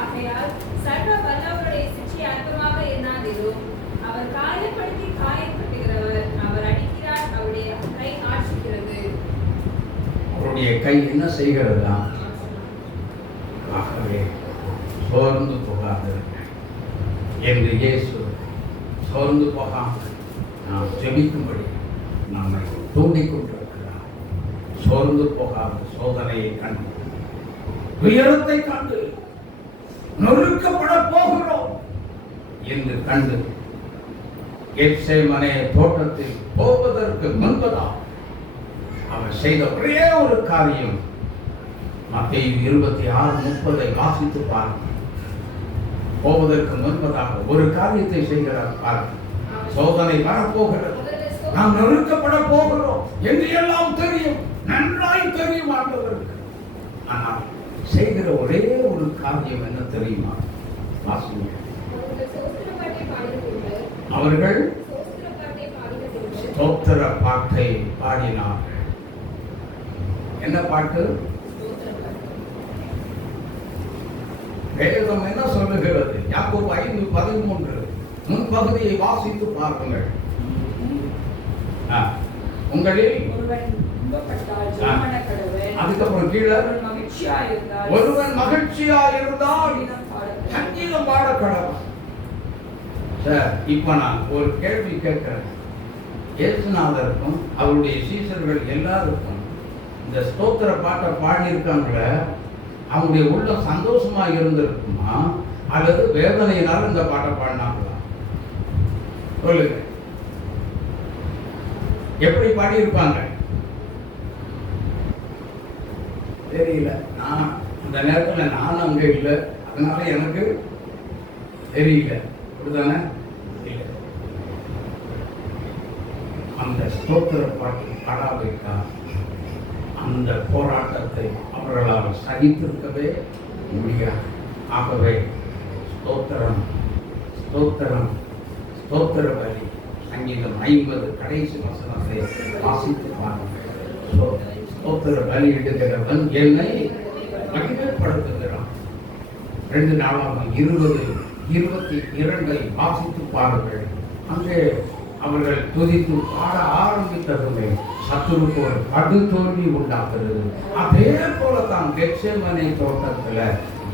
ஆகையால் சர்வ வல்லவருடைய சிட்சை அற்பமாக எண்ணாதிரும். அவர் காயப்படுத்தி காயப்படுத்துகிறவர். அவர் அடிக்கிறார், அவருடைய கை ஆட்சிக்கிறது. அவருடைய கை என்ன செய்கிறதா? ஆகவே சோர்ந்து போகாதிருங்கள் என்று இயேசு சோர்ந்து போகாமல் நாம் ஜெபிக்கும்படி நம்மை தூண்டிக் கொண்டிருக்கிறார். சோர்ந்து போகாத சோதனையை கண்டு, உயரத்தை கண்டு, நொறுக்கப்பட போகிறோம் என்று கண்டு கெத்சேமனே தோட்டத்தில் போவதற்கு முன்பதாக அவர் செய்த ஒரே ஒரு காரியம், மத்தேயு 26:30 வாசித்து பாருங்கள். போவதற்கு முன்பதாக ஒரு காரியத்தை செய்கிறார் பாருங்கள். சோதனை வரப்போகிறது, நாம் நொறுக்கப்பட போகிறோம் என்று எல்லாம் தெரியும், நன்றாய் தெரியும் ஆண்டவருக்கு. ஆனால் செய்கிற ஒரே ஒரு காரியம் என்ன தெரியுமா? வாசிங்க. அவர்கள் ஸ்தோத்திர பாட்டை பாடினார்கள். என்ன பாட்டு? வேதம் என்ன சொல்லுகிறது? யாக்கோபு 5:13 முன்பகுதியை வாசித்து பாருங்கள். உங்களில் அதுக்கப்புறம் கீழே ஒருவன் மகிழ்ச்சியா இருந்தால் சங்கீதம் பாட கடவுள். சார், இப்ப நான் ஒரு கேள்வி கேட்கிறேன். இயேசுநாதருக்கும் அவருடைய சீசர்கள் எல்லாருக்கும் இந்த ஸ்தோத்திர பாட்டை பாடியிருக்காங்களே, அவங்களுடைய உள்ள சந்தோஷமா இருந்திருக்குமா அல்லது வேதனையினால் இந்த பாட்டை பாடினாங்களா? சொல்லுங்க, எப்படி பாடியிருப்பாங்க? தெரியல. நான் அந்த நேரத்தில் நான் அங்கே இல்லை, அதனால எனக்கு தெரியல. அப்படிதானே? அந்த ஸ்தோத்திர பாட்டு பாடாவிட்டா அந்த போராட்டத்தை அவர்களால் சகித்திருக்கவே முடியாது. ஆகவே ஸ்தோத்திரம், ஸ்தோத்திரம், ஸ்தோத்திர பலி. சங்கீதம் 50 கடைசி வசனத்தை வாசித்து பாருங்கள். ஸ்தோத்திர பலி இடுகிறவன் என்னை மகிமைப்படுத்துகிறான். 2 நாளாக 20:22 வாசித்து பாருங்கள். அங்கே அவர்கள் துதித்து பாட ஆரம்பித்ததுமே சத்துருக்கு ஒரு படுதோல்வி உண்டாக்குறது. அதே போலதான் கெத்சேமனே தோட்டத்தில்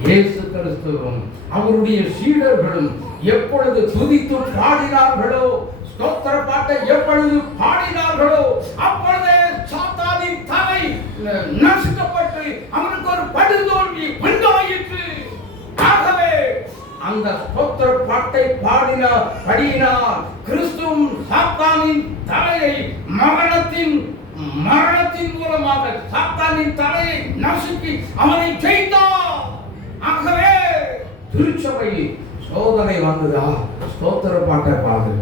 இயேசு கிறிஸ்துவும் அவருடைய சீடர்களும் எப்பொழுது துதித்து பாடினார்களோ, ஸ்தோத்திர பாட்டை எப்பொழுது பாடினார்களோ, அப்பொழுதே சாத்தானின் தலை நசுக்கப்பட்டு அவனுக்கு ஒரு படுதோல்வி உண்டாயிற்று. ஆகவே அந்த ஸ்தோத்திர பாட்டை படியினால் கிறிஸ்துவும் சாத்தானின் தலையை மரணத்தின் மூலமாக சாத்தானின் தலையை நசுக்கி அவனை ஜெயித்தார். ஆகவே திருச்சபை சோதனை வந்ததா? ஸ்தோத்திர பாட்டை பாடு.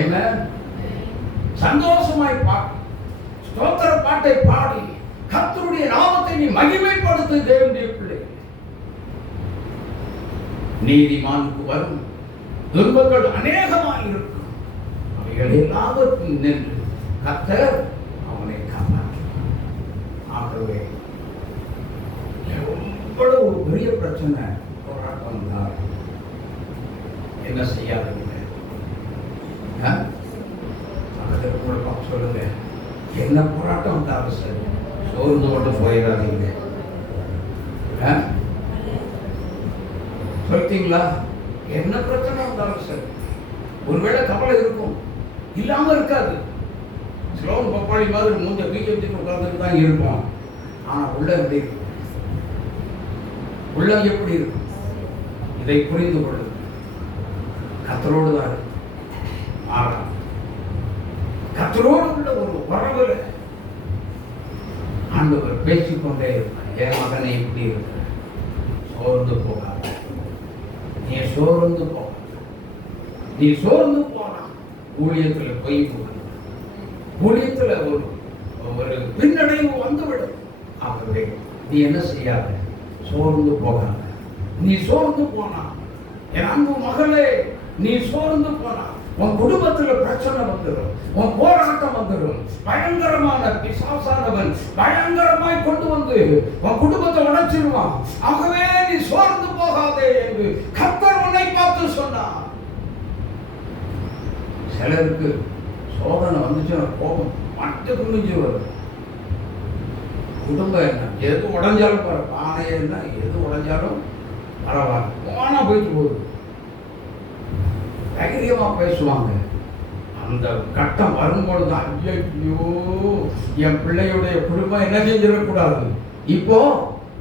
என்ன சந்தோஷமாய் பாடு, ஸ்தோத்திர பாட்டை பாடி கர்த்தருடைய நாமத்தை நீ மகிமைப்படுத்து. தேவனுடைய பிள்ளை, நீதிமானுக்கு வரும் துன்பங்கள் அநேகமாக இருக்கும். அவைகள் எல்லாவற்கும் நின்று கர்த்தர் அவனை காப்பாற்றுவார். ஆகவே இவ்வளவு பெரிய பிரச்சனை போராட்டம் தான் என்ன செய்யாதீங்க. சொல்லுங்க, என்ன போராட்டம் இருந்தாலும் சரி சோர்ந்து கொண்டு போயிடாதீங்க. சொல்லிட்டீங்களா? என்ன பிரச்சனை இருந்தாலும் சரி, ஒருவேளை கவலை இருக்கும், இல்லாம இருக்காது. ஸ்லோன் பப்பாளி மாதிரி மூஞ்ச பிஜேபி உட்கார்ந்துட்டு தான் இருப்போம். ஆனா உள்ள எப்படி இருக்கும்? உள்ள எப்படி இருக்கும்? இதை புரிந்து கொள்ளுங்க. கர்த்தரோடு தான் மாறா, கர்த்தரோடு உள்ள ஒரு உறவுல ஆண்டவர் பேசிக்கொண்டே இருப்பார். என் மகனை இப்படி இருக்க, சோர்ந்து போகாத, நீ சோர்ந்து போக, நீ சோர்ந்து போனா ஊழியத்துல போய் ஊழியத்துல ஒரு பின்னடைவு வந்துவிடும். ஆகவே நீ என்ன செய்யாத, சோர்ந்து போகாத. நீ சோர்ந்து போனா, என் அன்பு மகளே, நீ சோர்ந்து போனா உன் குடும்பத்துல பிரச்சனை வந்துடும், உன் போராட்டம் வந்துடும். பயங்கரமான பிசாசானவன் பயங்கரமாய் கொண்டு வந்து உன் குடும்பத்தை உடைச்சிருவான். ஆகவே நீ சோர்ந்து போகாதே என்று கர்த்தர் உன்னை பார்த்து சொன்னார். சிலருக்கு சோதனை வந்துச்சுன்னா கோபம் மட்டு குனிஞ்சு வரும். குடும்பம் என்ன, எது உடைஞ்சாலும் பரவாயில்ல, பானை என்ன எது உடைஞ்சாலும் பரவாயில்ல, போனா போயிட்டு போகுது, தைரியமா பேசுவாங்க. அந்த கட்டம் வரும்பொழுது ஐயோ என் பிள்ளையுடைய குடும்பம் என்ன செஞ்சிடக்கூடாது, இப்போ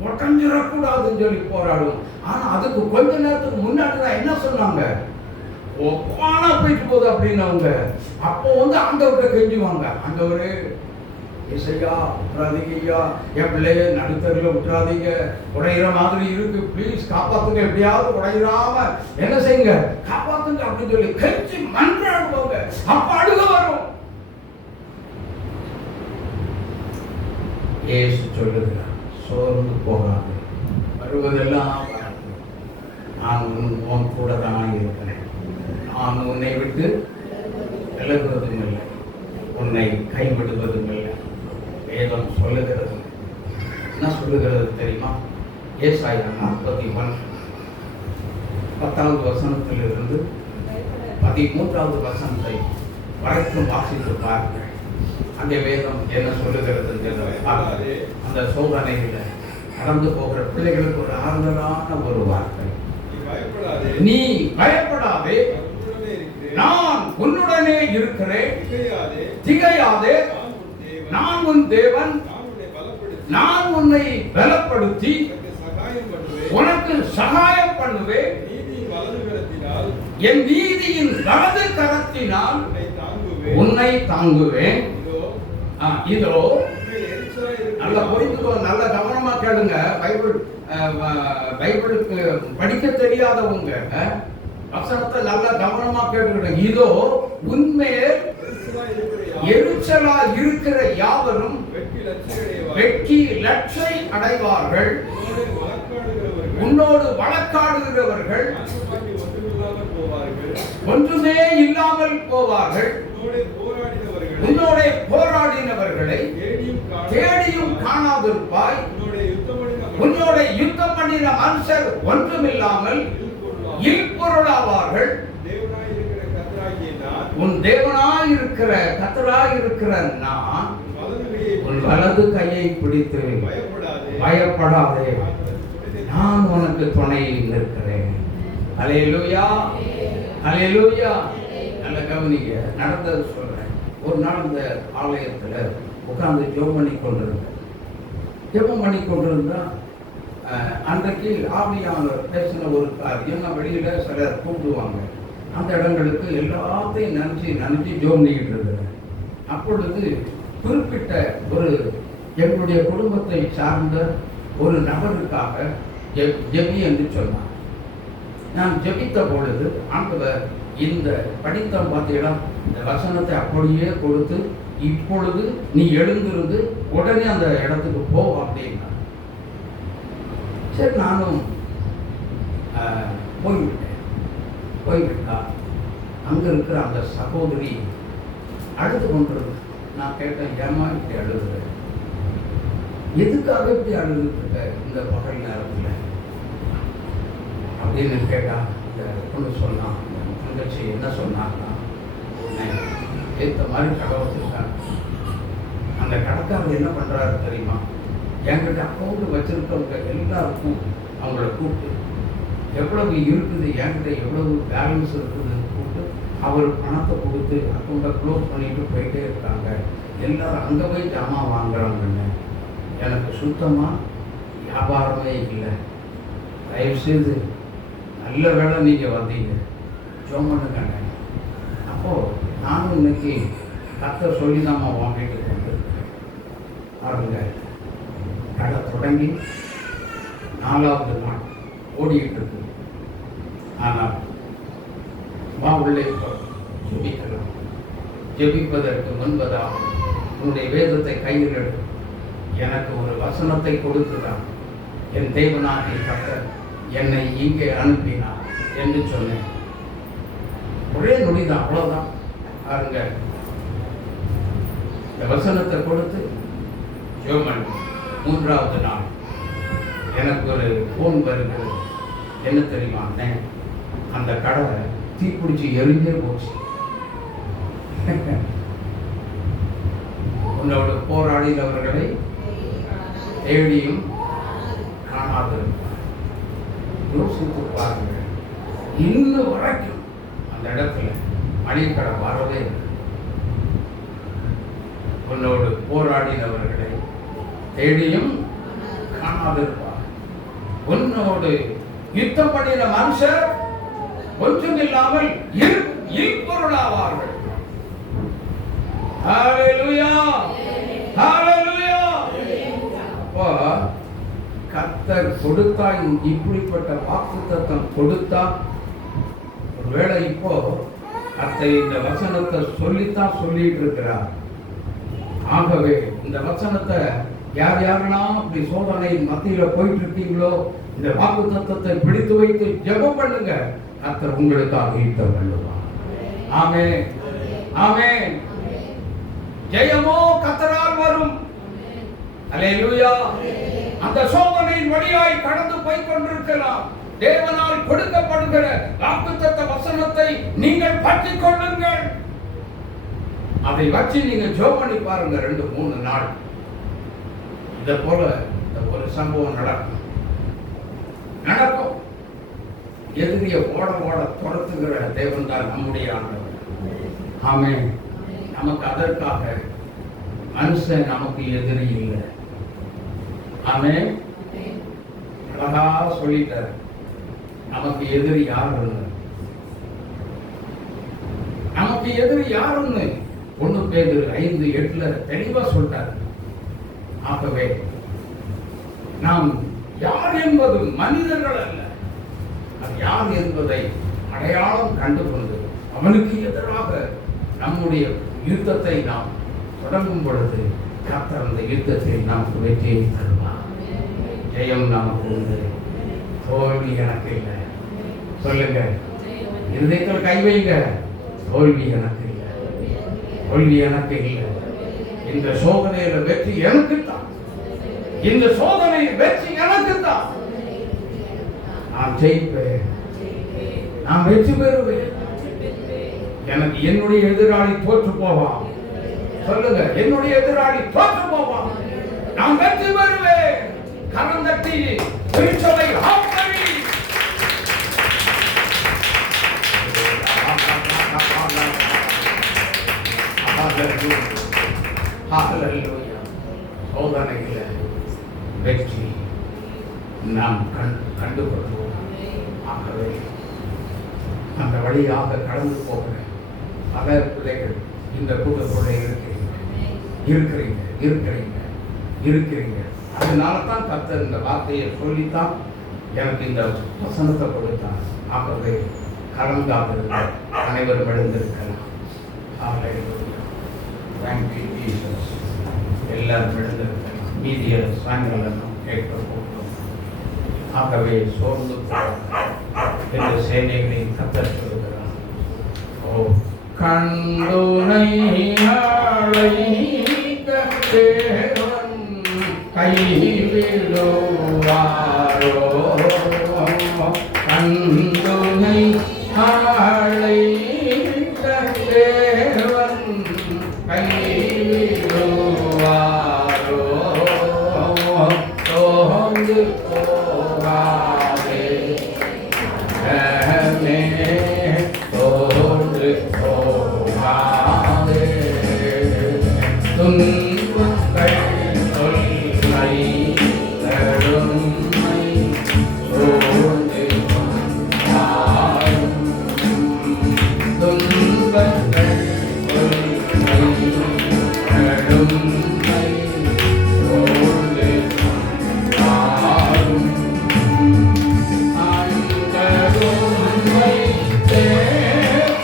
உடஞ்சிடக்கூடாதுன்னு சொல்லி போராடும். ஆனா அதுக்கு கொஞ்ச நேரத்துக்கு முன்னாடி தான் என்ன சொன்னாங்க, போனா போயிட்டு போகுது அப்படின்னவங்க. அப்போ ஆண்டவர்கிட்ட கெஞ்சுவாங்க, ஆண்டவரே இசையா விட்டுறாதீங்க ஐயா, என் பிள்ளைய நடுத்தரில் விட்டுறாதீங்க, உடையிற மாதிரி இருக்கு, ப்ளீஸ் காப்பாத்துங்க, எப்படியாவது உடையிறாம என்ன செய்யுங்க, காப்பாத்துங்க அப்படின்னு சொல்லி கெஞ்சி மன்றாடுவாங்க. அப்ப அழுக வரும். இயேசு சொல்லுகிறார், சோர்ந்து போகாது, வருவதெல்லாம் நான் உன் கூட தான் இருக்கிறேன், நான் உன்னை விட்டு விலகுவதும் இல்லை, உன்னை கைவிடுவதும் இல்லை. வேதம் சொல்லுகிறது. என்ன சொல்லுகிறது தெரியுமா? ஏசாயா 41 10வது வசனத்திலிருந்து 13வது வசனத்தை வரைக்கும் வாசித்து பாருங்கள். அந்த வேதம் என்ன சொல்லுகிறது? அந்த சோதனையில நடந்து போகிற பிள்ளைகளுக்கு ஒரு ஆறுதலான ஒரு வார்த்தை, நீ பயப்படாதே, நான் உன்னுடனே இருக்கிறேன், திகையாதே, நான் உன் தேவன், நான் உன்னை பலப்படுத்தி உனக்கு சகாயம் பண்ணுவேன், என் நீதியின் வலது கரத்தினால் உன்னை தாங்குவேன். இதோ நல்லா புரிந்துக்கோ, நல்ல கவனமா கேளுங்க. பைபிளுக்கு படிக்க தெரியாதவங்க வசனத்தை நல்லா கவனமா கேட்டுக்கிட்ட. இதோ உண்மையில் எரிச்சலா இருக்கிற யாவரும் வெற்றி லட்சை அடைவார்கள், உன்னோடு வழக்காடுகிறவர்கள் ஒன்றுமே இல்லாமல் போவார்கள், உன்னோட போராடினவர்களை தேடியும் காணாதிருப்பாய், உன்னோட யுத்தம் பண்ணின மனுஷர் ஒன்றுமில்லாமல் இல்பொருளாவார்கள். உன் தேவனாயிருக்கிற கர்த்தராயிருக்கிற நான் உன் வலது கையை பிடித்து பயப்படாதே, நான் உனக்கு துணை நிற்கிறேன். அல்லேலூயா, அல்லேலூயா. நல்ல கவனிங்க, நடந்தது சொல்றேன். ஒரு நாள் இந்த ஆலயத்துல உட்கார்ந்து ஜெபம் பண்ணி கொண்டிருந்தா அன்றைக்கு ஆவியானவர் பேசின ஒரு காரியம் வெளியில சிலர் கூப்பிடுவாங்க. அந்த இடங்களுக்கு எல்லாத்தையும் நினைச்சு ஜெபம் பண்ணிக்கிட்டு இருக்கிறேன். அப்பொழுது குறிப்பிட்ட ஒரு எங்களுடைய குடும்பத்தை சார்ந்த ஒரு நபருக்காக ஜெபி என்று சொன்னார். நான் ஜெபித்த பொழுது ஆண்டவர் இந்த படித்தம் பார்த்தீங்கன்னா இந்த வசனத்தை அப்படியே கொடுத்து, இப்பொழுது நீ எழுந்திருந்து உடனே அந்த இடத்துக்கு போ அப்படின்னா. சரி, நானும் போய்விட்டா அங்க இருக்கிற அந்த சகோதரி அழுது கொண்டிருந்த. நான் கேட்டேன், ஏமா இப்படி அழுகுறேன்? எதுக்காக இப்படி அழுதுட்டு இருக்க இந்த பகல் நேரத்தில் அப்படின்னு கேட்டா இந்த பொண்ணு சொன்னான், தங்கச்சி என்ன சொன்னாங்கன்னா, ஏற்ற மாதிரி கடை வச்சுருக்காங்க. அந்த கடைக்காரர் என்ன பண்ணுறாரு தெரியுமா, என்கிட்ட அக்கௌண்ட் வச்சுருக்கவங்க எல்லாருக்கும் அவங்கள கூப்பிட்டு எவ்வளவு இருக்குது, என்கிட்ட எவ்வளவு பேலன்ஸ் இருக்குதுன்னு கூப்பிட்டு அவர் பணத்தை கொடுத்து அக்கௌண்ட்டை க்ளோஸ் பண்ணிட்டு போயிட்டே இருக்காங்க. எல்லாரும் அங்கே போய் ஜாமான் வாங்குறாங்கன்னு. எனக்கு சுத்தமாக வியாபாரமே இல்லை. தயவுசெய்து நல்ல வேலை நீங்கள் வந்தீங்க, ஜோமனுங்க. அப்போது நானும் இன்னைக்கு கத்த சொல்லி தான் வாங்கிட்டு கொண்டிருக்கேன். பாருங்க, கடை தொடங்கி 4வது நாள் ஓடிக்கிட்டு இருக்கு. ஆனால் வா உள்ளே ஜெபிக்கலாம். ஜெபிப்பதற்கு முன்பதாக உன்னுடைய வேதத்தை கையில் எடுத்து எனக்கு ஒரு வசனத்தை கொடுத்துதான் என் தேவனாகிய கர்த்தர் என்னை இங்கே அனுப்பினார் என்று சொன்னேன். ஒரே நொடிதான், அவ்வளோதான். பாருங்க, இந்த வசனத்தை கொடுத்து ஜோமன் 3வது நாள் எனக்கு ஒரு ஃபோன் வருகிறது. என்ன தெரியுமா, அந்த கடை தீப்பிடிச்சு எரிஞ்சே போச்சு. உன்னோட போராடினவர்களை தேடியும் காணாதிருப்பார். யோசித்து பாருங்க, இன்னும் வரைக்கும் அந்த இடத்துல மளிகை கடை வரவே இல்லை. உன்னோடு போராடினவர்களை தேடியும் காணாதிருப்பார். உன்னோடு யுத்தம் பண்ணின மனுஷர் கொஞ்சம் இல்லாமல் இருப்பொருளாவார்கள். ஹல்லேலூயா, ஹல்லேலூயா. அப்போ கர்த்தர் கொடுத்தா, இப்படிப்பட்ட வாக்குத்தத்தம் கொடுத்தா, ஒருவேளை இப்போ கர்த்தர் இந்த வசனத்தை சொல்லித்தான் சொல்லிட்டு இருக்கிறார். ஆகவே இந்த வசனத்தை யார் யாரெல்லாம் அப்படி சோதனையின் மத்தியில போயிட்டு இருக்கீங்களோ, இந்த வாக்குத்தத்தத்தை பிடித்து வைத்து ஜெபம் பண்ணுங்க. கர்த்தர் உங்களுக்காக யுத்தம் பண்ணுவார். ஆமென், ஆமென். ஜெயமோ கர்த்தரால் வரும். அல்லேலூயா. அந்த சோதனையின் வழியாய் கடந்து போய் கொண்டிருக்கலாம். தேவனால் கொடுக்கப்படுகிற வாக்குத்தத்த வசனத்தை நீங்கள் பற்றிக் கொள்ளுங்கள். அதை வச்சு நீங்க ஜெபம் பண்ணி பாருங்க. 2-3 நாள் இதை போல ஒரு சம்பவம் நடக்கும். எதிரிய ஓட துரத்துகிற தேவன் தான் நம்முடைய ஆண்டவர். ஆமென். நமக்கு அதற்காக மனுஷன் நமக்கு எதிரி இல்லை. ஆமென். அழகா சொல்லிட்டார், நமக்கு எதிரி யாருன்னு. நமக்கு எதிரி யாருன்னு 1 பேதுரு 5:8 தெளிவா சொல்றார். ஆகவே நாம் யார் என்பது மனிதர்கள் அல்ல, அது யார் என்பதை அடையாளம் கண்டுகொண்டு அவனுக்கு எதிராக நம்முடைய யுத்தத்தை நாம் தொடங்கும் பொழுது கர்த்தர் அந்த யுத்தத்தில் நமக்கு வெற்றியை தருவார். ஜெயம் நமக்கு உண்டு, தோல்வி எனக்கு இல்லை. சொல்லுங்க, இருதயத்தில் கை வைங்க, தோல்வி எனக்கு இல்லை, தோல்வி எனக்கு இல்லை. இந்த சோதனையில வெற்றி எனக்கு தான், இந்த சோதனையில் வெற்றி எனக்கு தான். நான் ஜெயிப்பேன், நான் வெற்றி பெறுவேன். எனக்கு என்னுடைய எதிராளி தோற்று போவான். சொல்லுங்க, என்னுடைய எதிராளி தோற்று போவான், நான் வெற்றி பெறுவேன். கரந்தட்டி திருச்சபை ஆப்பரி. சோதனையில வெற்றி நாம் கண்டுகொள்வோம். ஆகவே அந்த வழியாக கடந்து போகிற பல பிள்ளைகள் இந்த கூட்டத்தோடு இருக்கிறீங்க. அதனால தான் கர்த்தர் இந்த வார்த்தையை சொல்லித்தான் எனக்கு இந்த வசனத்தை கொடுத்தான். ஆகவே கலங்காத அனைவரும் எழுந்திருக்கலாம். Thank you Jesus. எல்லாரும் எழுந்திருக்கலாம். மீதிய சாயங்காலம் கேட்க போகிறோம். ஆகவே சோர்ந்து இந்த சேனைகளின் கர்த்தர் சொல்லுகிறார், ஓ கண்டுனை அழைத்த தேவன் கை கைவிடுவாரோ கண்டுனை அழைத்த தேவன் கைவிடுவாரோ தோந்து போகாதே தோன்று போகாதே துன்பங்கள் சொல்லை தருமை சோர்ந்து வாழும் துன்பங்கள் சொல்லை தருமை சோர்ந்து வாழும் அன்பருமை தேரும்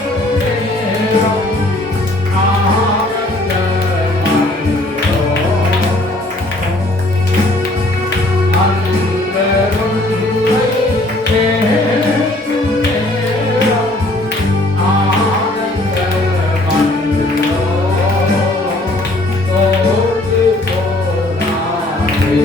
ஆனந்தமன்றோ அன்பருமை தேரும் ஆனந்தமன்றோ தோற்று போனாரே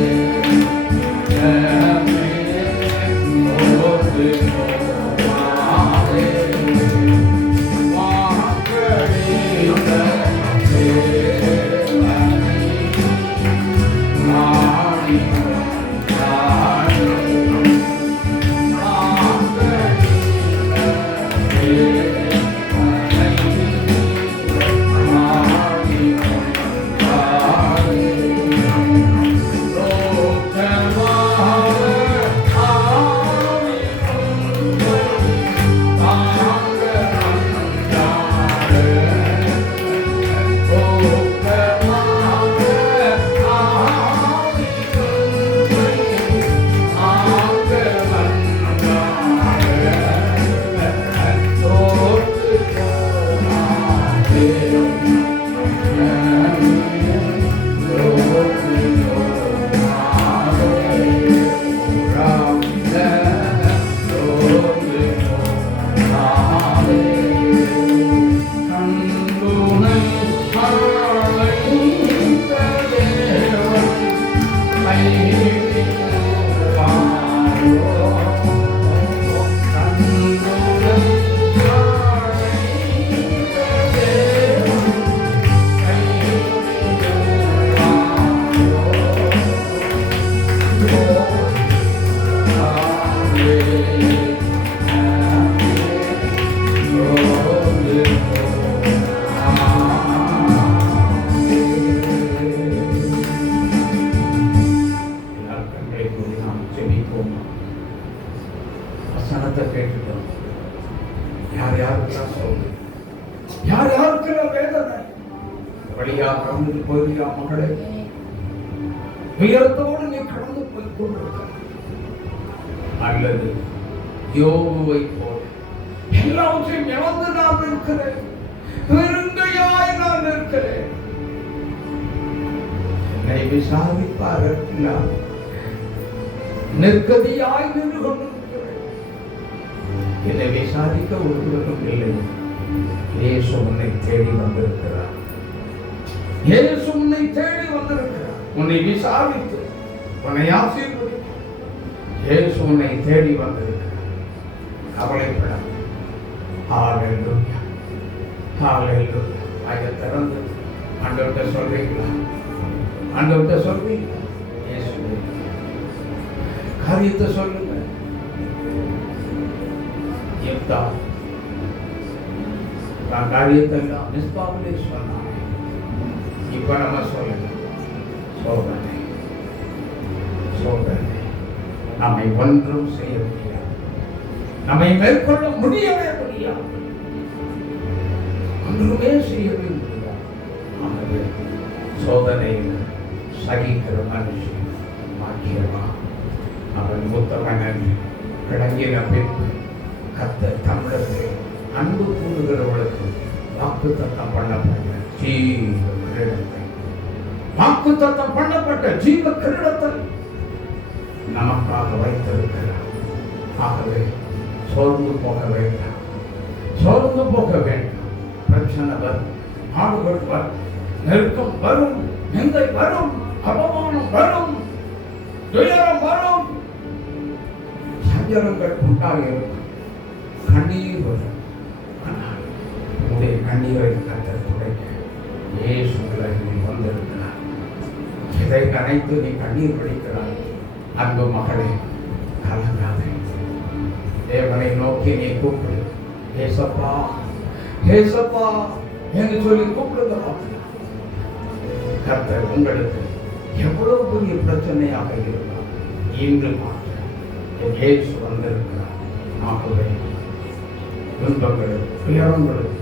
வசனத்தை கேட்டுட்டோம். யார் யாருக்கெல்லாம் சொல்லு, யார் யாருக்கெல்லாம் வேதனை வழியா கடந்து போயிருக்கா மகளே, உயரத்தோடு நீ கடந்து போய் கொண்டிருக்க அல்லது யோபுவை போல எல்லாவற்றையும் இழந்து நான் இருக்கிறேன், பெருங்கையாய் நான் இருக்கிறேன், என்னை விசாரிப்பார்கள் நெருக்கடியாய் நின்று கொண்டிருக்கிறேன், என்னை விசாரிக்க ஒருவரும் இல்லை. இயேசு உன்னை தேடி வந்திருக்கிறார், இயேசு உன்னை தேடி வந்திருக்கிறார், உன்னை விசாரித்து உன்னை ஆசீர்வதிக்க இயேசு உன்னை தேடி வந்திருக்கிறார். கவலைப்படாத. ஹalleluya ஹalleluya. வாயை திறந்து ஆண்டவர்கிட்ட சொல்றீங்களா? ஆண்டவர்கிட்ட சொல்றீங்களா? இயேசுவே காரியத்தை சொல்லுங்க. யுத்தா நான் காரியத்தெல்லாம் நிஸ்பாவிலே சொன்னாங்க. இப்ப நம்ம சொல்லுங்க, சோதனை சோதனை நம்மை ஒன்றும் செய்ய முடியாது, நம்மை மேற்கொள்ள முடியவே முடியாது, ஒன்றுமே செய்யவே முடியாது. ஆகவே சோதனையில் சகிக்கிற மனுஷன் பாக்கியமா. அவன் மூத்தவன் கிடங்கின பின்பு கர்த்தர் தமிழத்தை அன்பு கூறுகிறவர்களுக்கு வாக்குத்தத்தம் பண்ணப்பட்ட ஜீவ கிரீடத்தை, வாக்குத்தத்தம் பண்ணப்பட்ட ஜீவ கிரீடத்தை நமக்காக வைத்திருக்கிறார். ஆகவே சோர்ந்து போக வேண்டாம், சோர்ந்து போக வேண்டாம். பிரச்சனை வரும், பாடுகள் வரும், நெருக்கம் வரும், நிந்தை வரும், அவமானம் வரும், துயரம் வரும், சஞ்சலங்கள் உண்டாக இருக்கும், கண்ணீர் வரும். ஆனால் உங்களுடைய கண்ணீரை கர்த்தர் துடைக்க இயேசு உலகில் வந்திருக்கிறார். இதை கரைத்து நீ கண்ணீர் வடிக்கிறாய். அன்பு மகளே, கலங்காதே. தேவனை நோக்கி நீ கூப்பிடு. ஏசப்பா, ஏசப்பா என்று சொல்லி கூப்பிடுங்க. கர்த்தர் உங்களுக்கு எவ்வளவு பெரிய பிரச்சனையாக இருந்தால் இன்று மாற்ற இயேசு வந்திருக்கிறார். ஆகவே துன்பங்களும் துயரங்களும்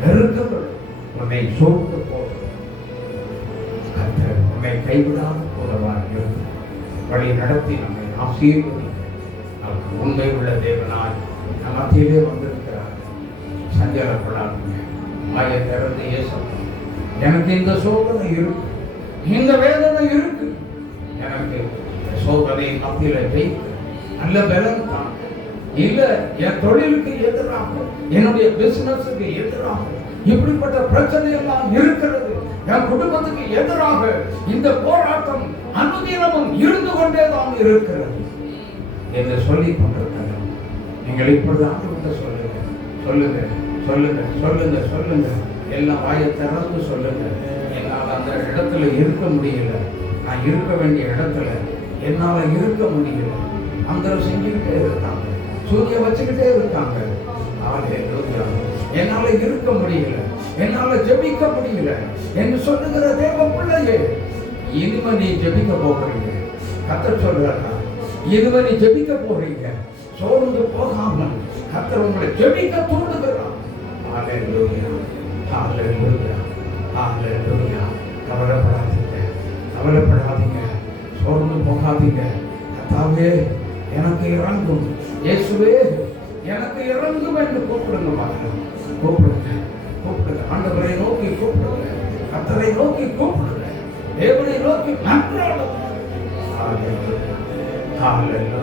நெருக்கங்களும் உன்னை சூழ்ந்து போடும். கர்த்தர் உன்னை கைவிடாத போதவார் இருந்து வழி நடத்தி நம்மை ஆசீர்வதிக்க உண்மை உள்ள தேவனாய் நம் மத்தியிலே வந்திருக்கிறார். சஞ்சலப்படாதீங்க. வாயை திறந்து ஏசப்பா, எனக்கு இந்த சோதனை இருக்கு, இந்த வேதனை இருக்கு, எனக்கு சோதனை மத்தியில ஜெயிக்க நல்ல பலன் தான். இல்ல என் தொழிலுக்கு எதிராக, என்னுடைய பிசினஸுக்கு எதிராக இப்படிப்பட்ட பிரச்சனை எல்லாம் இருக்கிறது, என் குடும்பத்துக்கு எதிராக இந்த போராட்டம் அனுதினமும் இருந்து கொண்டேதான் இருக்கிறது என்று சொல்லி கொண்டிருக்கிறோம். நீங்கள் இப்பொழுது ஆண்டு சொல்லுங்க, சொல்லுங்க, சொல்லுங்க, சொல்லுங்க, சொல்லுங்க. எல்லாம் வாயை திறந்து சொல்லுங்க. என்னால் அந்த இடத்துல இருக்க முடியல, நான் இருக்க வேண்டிய இடத்துல என்னால் இருக்க முடியல. அந்த செஞ்சுக்கிட்டே இருக்காங்க, சூரிய வச்சுக்கிட்டே இருக்காங்க. என்னால இருக்க முடியல, என்னால ஜெபிக்க முடியல என்று சொல்லுகிற தேவ பிள்ளையே, இனிமே நீ ஜெபிக்க போகிறீங்க. கர்த்தர் சொல்றாரா, இனிமே நீ ஜெபிக்க போறீங்க. சோர்ந்து போகாமல் கர்த்தர் உங்களை ஜெபிக்க தூண்டுகிறார். ஹல்லேலூயா, ஹல்லேலூயா, ஹல்லேலூயா. கவலைப்படாதீங்க, கவலைப்படாதீங்க, சோர்ந்து போகாதீங்க. கர்த்தாவே எனக்கு இறங்கும், இயேசுவே எனக்கு இறங்கும் என்று கூப்பிடுங்க. பாருங்க, கூப்பிடுங்க, கூப்பிடுங்க. ஆண்டவரை நோக்கி கூப்பிடுங்க, கர்த்தரை நோக்கி கூப்பிடுங்க, தேவனை நோக்கி மன்றாடுங்க. ஹல்லேலூயா, ஹல்லேலூயா.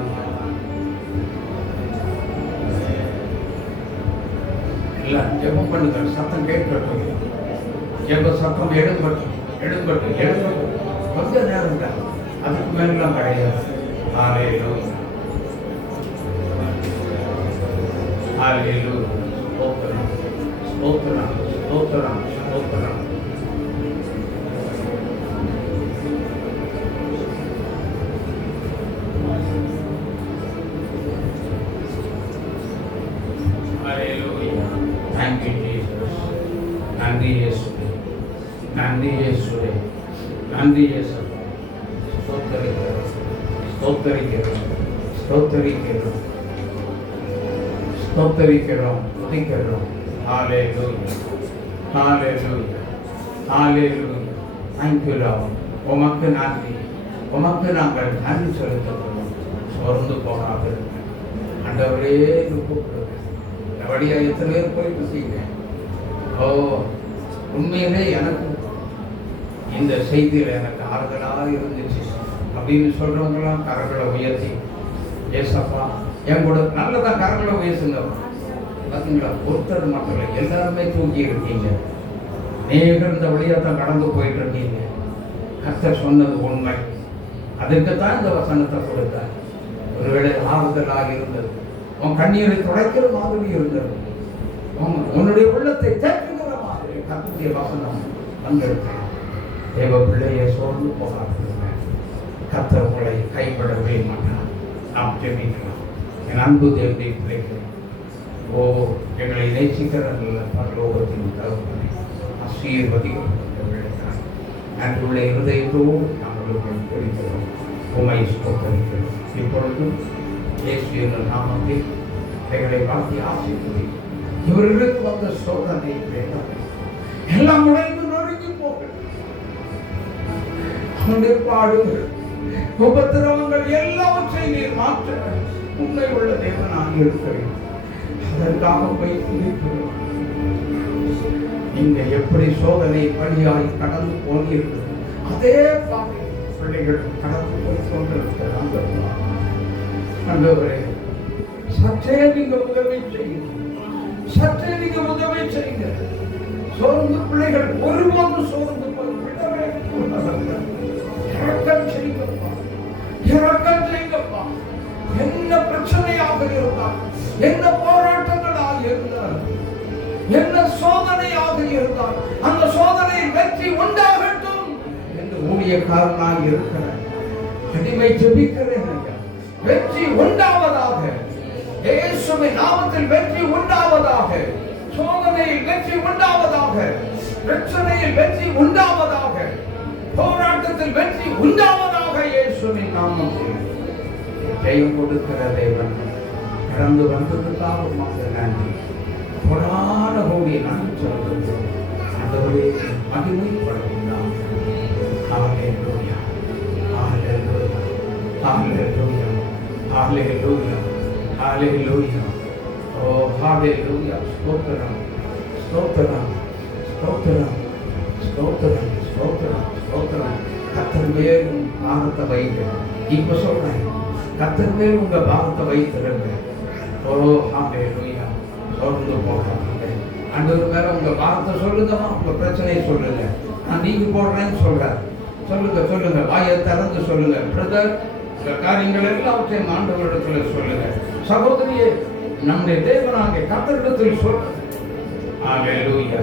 எல்லாம் ஜெபம் பண்ணுங்க. சத்தம் கேட்கட்டும், ஜெப சத்தம் எடுபட்டு எடுபட்டு எடுபட்டு. கொஞ்ச நேரம் தான், அதுக்கு மேலாம் கிடையாது. ஹல்லேலூயா, ஹல்லேலூயா. ஸ்தோத்திரம், ஸ்தோத்திரம், ஸ்தோத்திரம், ஸ்தோத்திரம். Hallelujah. Thank you, Jesus. நன்றி இயேசுவே, நன்றி இயேசுவே, நன்றி இயேசுவே. ஸ்தோத்திரிக்கிறோம், ஸ்தோத்திரிக்கிறோம், ஸ்தோத்திரிக்கிறோம், ஸ்தோத்திரிக்கிறோம், துதிக்கிறோம். ஹல்லேலூயா, ஹல்லேலூயா, ஹல்லேலூயா. Thank you Lord. உமக்கு நன்றி, உமக்கு நாங்கள் நன்றி செலுத்துகிறோம். சோர்ந்து போகாதிருங்க. ஆண்டவரே கூப்பிடுங்க. வழியா எத்தனை பேர் போயிட்டு இருக்கீங்க? ஓ, உண்மையிலே எனக்கு இந்த செய்தியில் எனக்கு ஆறுதலாக இருந்துச்சு அப்படின்னு சொல்றவங்களாம் கரங்களை உயர்த்தி, ஏசப்பா என் கூட நல்லதான் கரங்களை உயர்த்துங்க. பார்த்தீங்களா, ஒருத்தர் மக்கள் எல்லாருமே தூக்கி இருக்கீங்க. நீங்கள் இந்த வழியாக தான் கடந்து போயிட்டு இருக்கீங்க. கர்த்தர் சொன்னது உண்மை. அதுக்குத்தான் இந்த வசனத்தை கொடுத்தார். ஒருவேளை ஆறுதலாக இருந்தது, உன் கண்ணீரை துடைக்கிற மாதிரி இருந்தது, உன்னுடைய உள்ளத்தை தேக்குகிற மாதிரி கர்த்தருடைய வசனம் வந்திருக்கேன். தேவ பிள்ளையை சோர்ந்து போகாதீங்க. கர்த்தர் உங்களை கைவிடவே மாட்டார். நாம் ஜெபிக்கலாம். என் அன்பு தேவனுடைய பிள்ளைகள், ஓ எங்களை நேசிக்கிற நல்ல பரலோகத்தின் தகவலை ஆசீர்வதிக்கப்பட்ட விளையாடு அன்றுள்ள இருதயத்தோடு நாங்களுக்கு தெரிவிக்கிறோம். உமை ஸ்தோத்திரிக்கிறோம். இப்பொழுதும் இயேசு என்ற நாமத்தில் எங்களை வாழ்த்தி ஆசீர்வதி. இவர்களுக்கு வந்த சோதனை எல்லாம் உடைந்து நொறுங்கி போகிறது. அவனுடைய பாடுகள், உபத்திரவங்கள் எல்லாவற்றையும் நீர் மாற்ற உண்மை உள்ள தேவனாக இருக்கிறேன். அதற்காக போய் துதிக்கிறோம். நீங்க எப்படி சோதனை வழியாய் கடந்து போனீர்கள், அதே பாதை பிள்ளைகள் கடந்து போய் கொண்டிருக்கிறாங்க. ஆண்டவரே, சற்றே நீங்க உதவி செய்யுங்க, சற்றே நீங்க உதவி செய்யுங்க. சோர்ந்து பிள்ளைகள் ஒருபோது சோர்ந்து போய் விடவே கூடாது. இறக்கம் செய்யுங்கப்பா, இரக்கம் செய்யுங்கப்பா. என்ன பிரச்சனையாக இருந்தால், என்ன போராட்டங்களாக இருந்தால், என்ன சோதனையாக இருந்தால், அந்த சோதனையில் வெற்றி உண்டாகட்டும் என்று ஊழியக்காரனாக இருக்கிறேன். அடிமை ஜெபிக்கிறேன் ஐயா, வெற்றி உண்டாவதாக. இயேசுவின் நாமத்தில் வெற்றி உண்டாவதாக. சோதனையில் வெற்றி உண்டாவதாக. பிரச்சனையில் வெற்றி உண்டாவதாக. போராட்டத்தில் வெற்றி உண்டாவதாக. இயேசுவின் நாமத்தில் ஜெயம் கொடுக்கிற தேவன் கடந்து வந்ததுக்காக உமக்கு நன்றி. கொடான கோடி நன்றி சொல்கிறோம். ஆண்டவரே மகிமைப்படுகிறார். ஹல்லேலூயா, ஹல்லேலூயா, ஹல்லேலூயா, ஹல்லேலூயா, ஹல்லேலூயா. ஓ ஹல்லேலூயா. ஸ்தோத்திரம், ஸ்தோத்திரம், ஸ்தோத்திரம், ஸ்தோத்திரம், ஸ்தோத்திரம், ஸ்தோத்திரம். கர்த்தர் மேல் பாரத்தை வைங்க. இப்ப சொல்றேன், கர்த்தர் மேல் உங்க பாரத்தை வைத்திருங்க. ஓ ஹல்லேலூயா. சோர்ந்து போகாதீங்க. ஆண்டவர் மேல உங்க பாரத்தை சொல்லுங்கம்மா. உங்க பிரச்சனையை சொல்லுங்க. நான் நீங்க போடுறேன்னு சொல்றேன். சொல்லுங்க, சொல்லுங்க. வாயை திறந்து சொல்லுங்க. பிரதர், இந்த காரியங்கள் எல்லாவற்றையும் ஆண்டவரிடத்துல சொல்லுங்க. சகோதரியே, நம்முடைய தேவனாகிய கர்த்தரிடத்தில் சொல்லுங்க. ஹல்லேலூயா.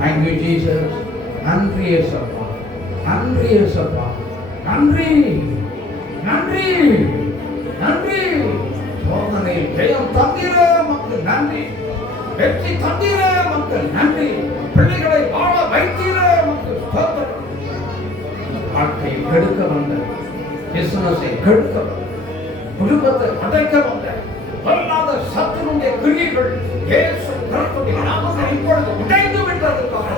Thank you Jesus. நன்றி இயேசுப்பா, நன்றி இயேசுப்பா, நன்றி, நன்றி, நன்றி. சோதனையில் ஜெயம் தந்திர மக்கள் நன்றி. வெற்றி தந்திர மக்கள் நன்றி. பிள்ளைகளை வாழ வைத்திர மக்கள் ஸ்தோத்திரம். வாழ்க்கையை கெடுக்க வந்த, பிசினஸை கெடுக்க வந்த, குடும்பத்தை அடைக்க வந்த பொல்லாத சத்துருடைய கிரியைகள் இயேசு கிறிஸ்துவின் நாமத்தில் இப்பொழுது உடைந்து விட்டதற்காக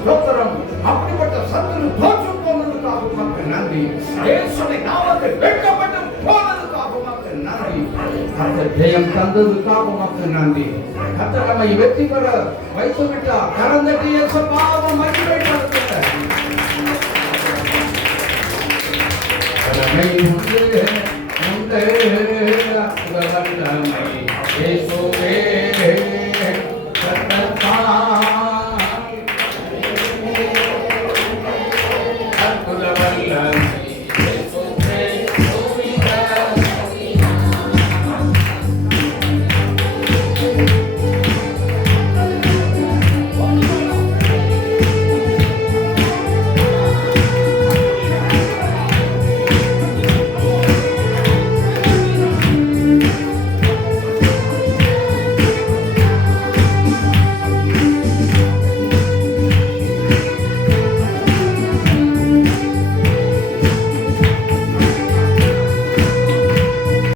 ஸ்தோத்திரம். அப்படிப்பட்ட சத்துரு தோற்று போனதுக்காக உமக்கு நன்றி. இயேசுவின் நாமத்தில் வெட்கப்பட்டு போனதுக்காக உமக்கு நன்றி. அந்த ஜெயம் தந்ததுக்காக உமக்கு நன்றி. கர்த்தர் நம்மை வெற்றி பெற வைத்து விட்டார். கரந்தட்டி இயேசுப்பா மகிமைப்படுத்துங்க.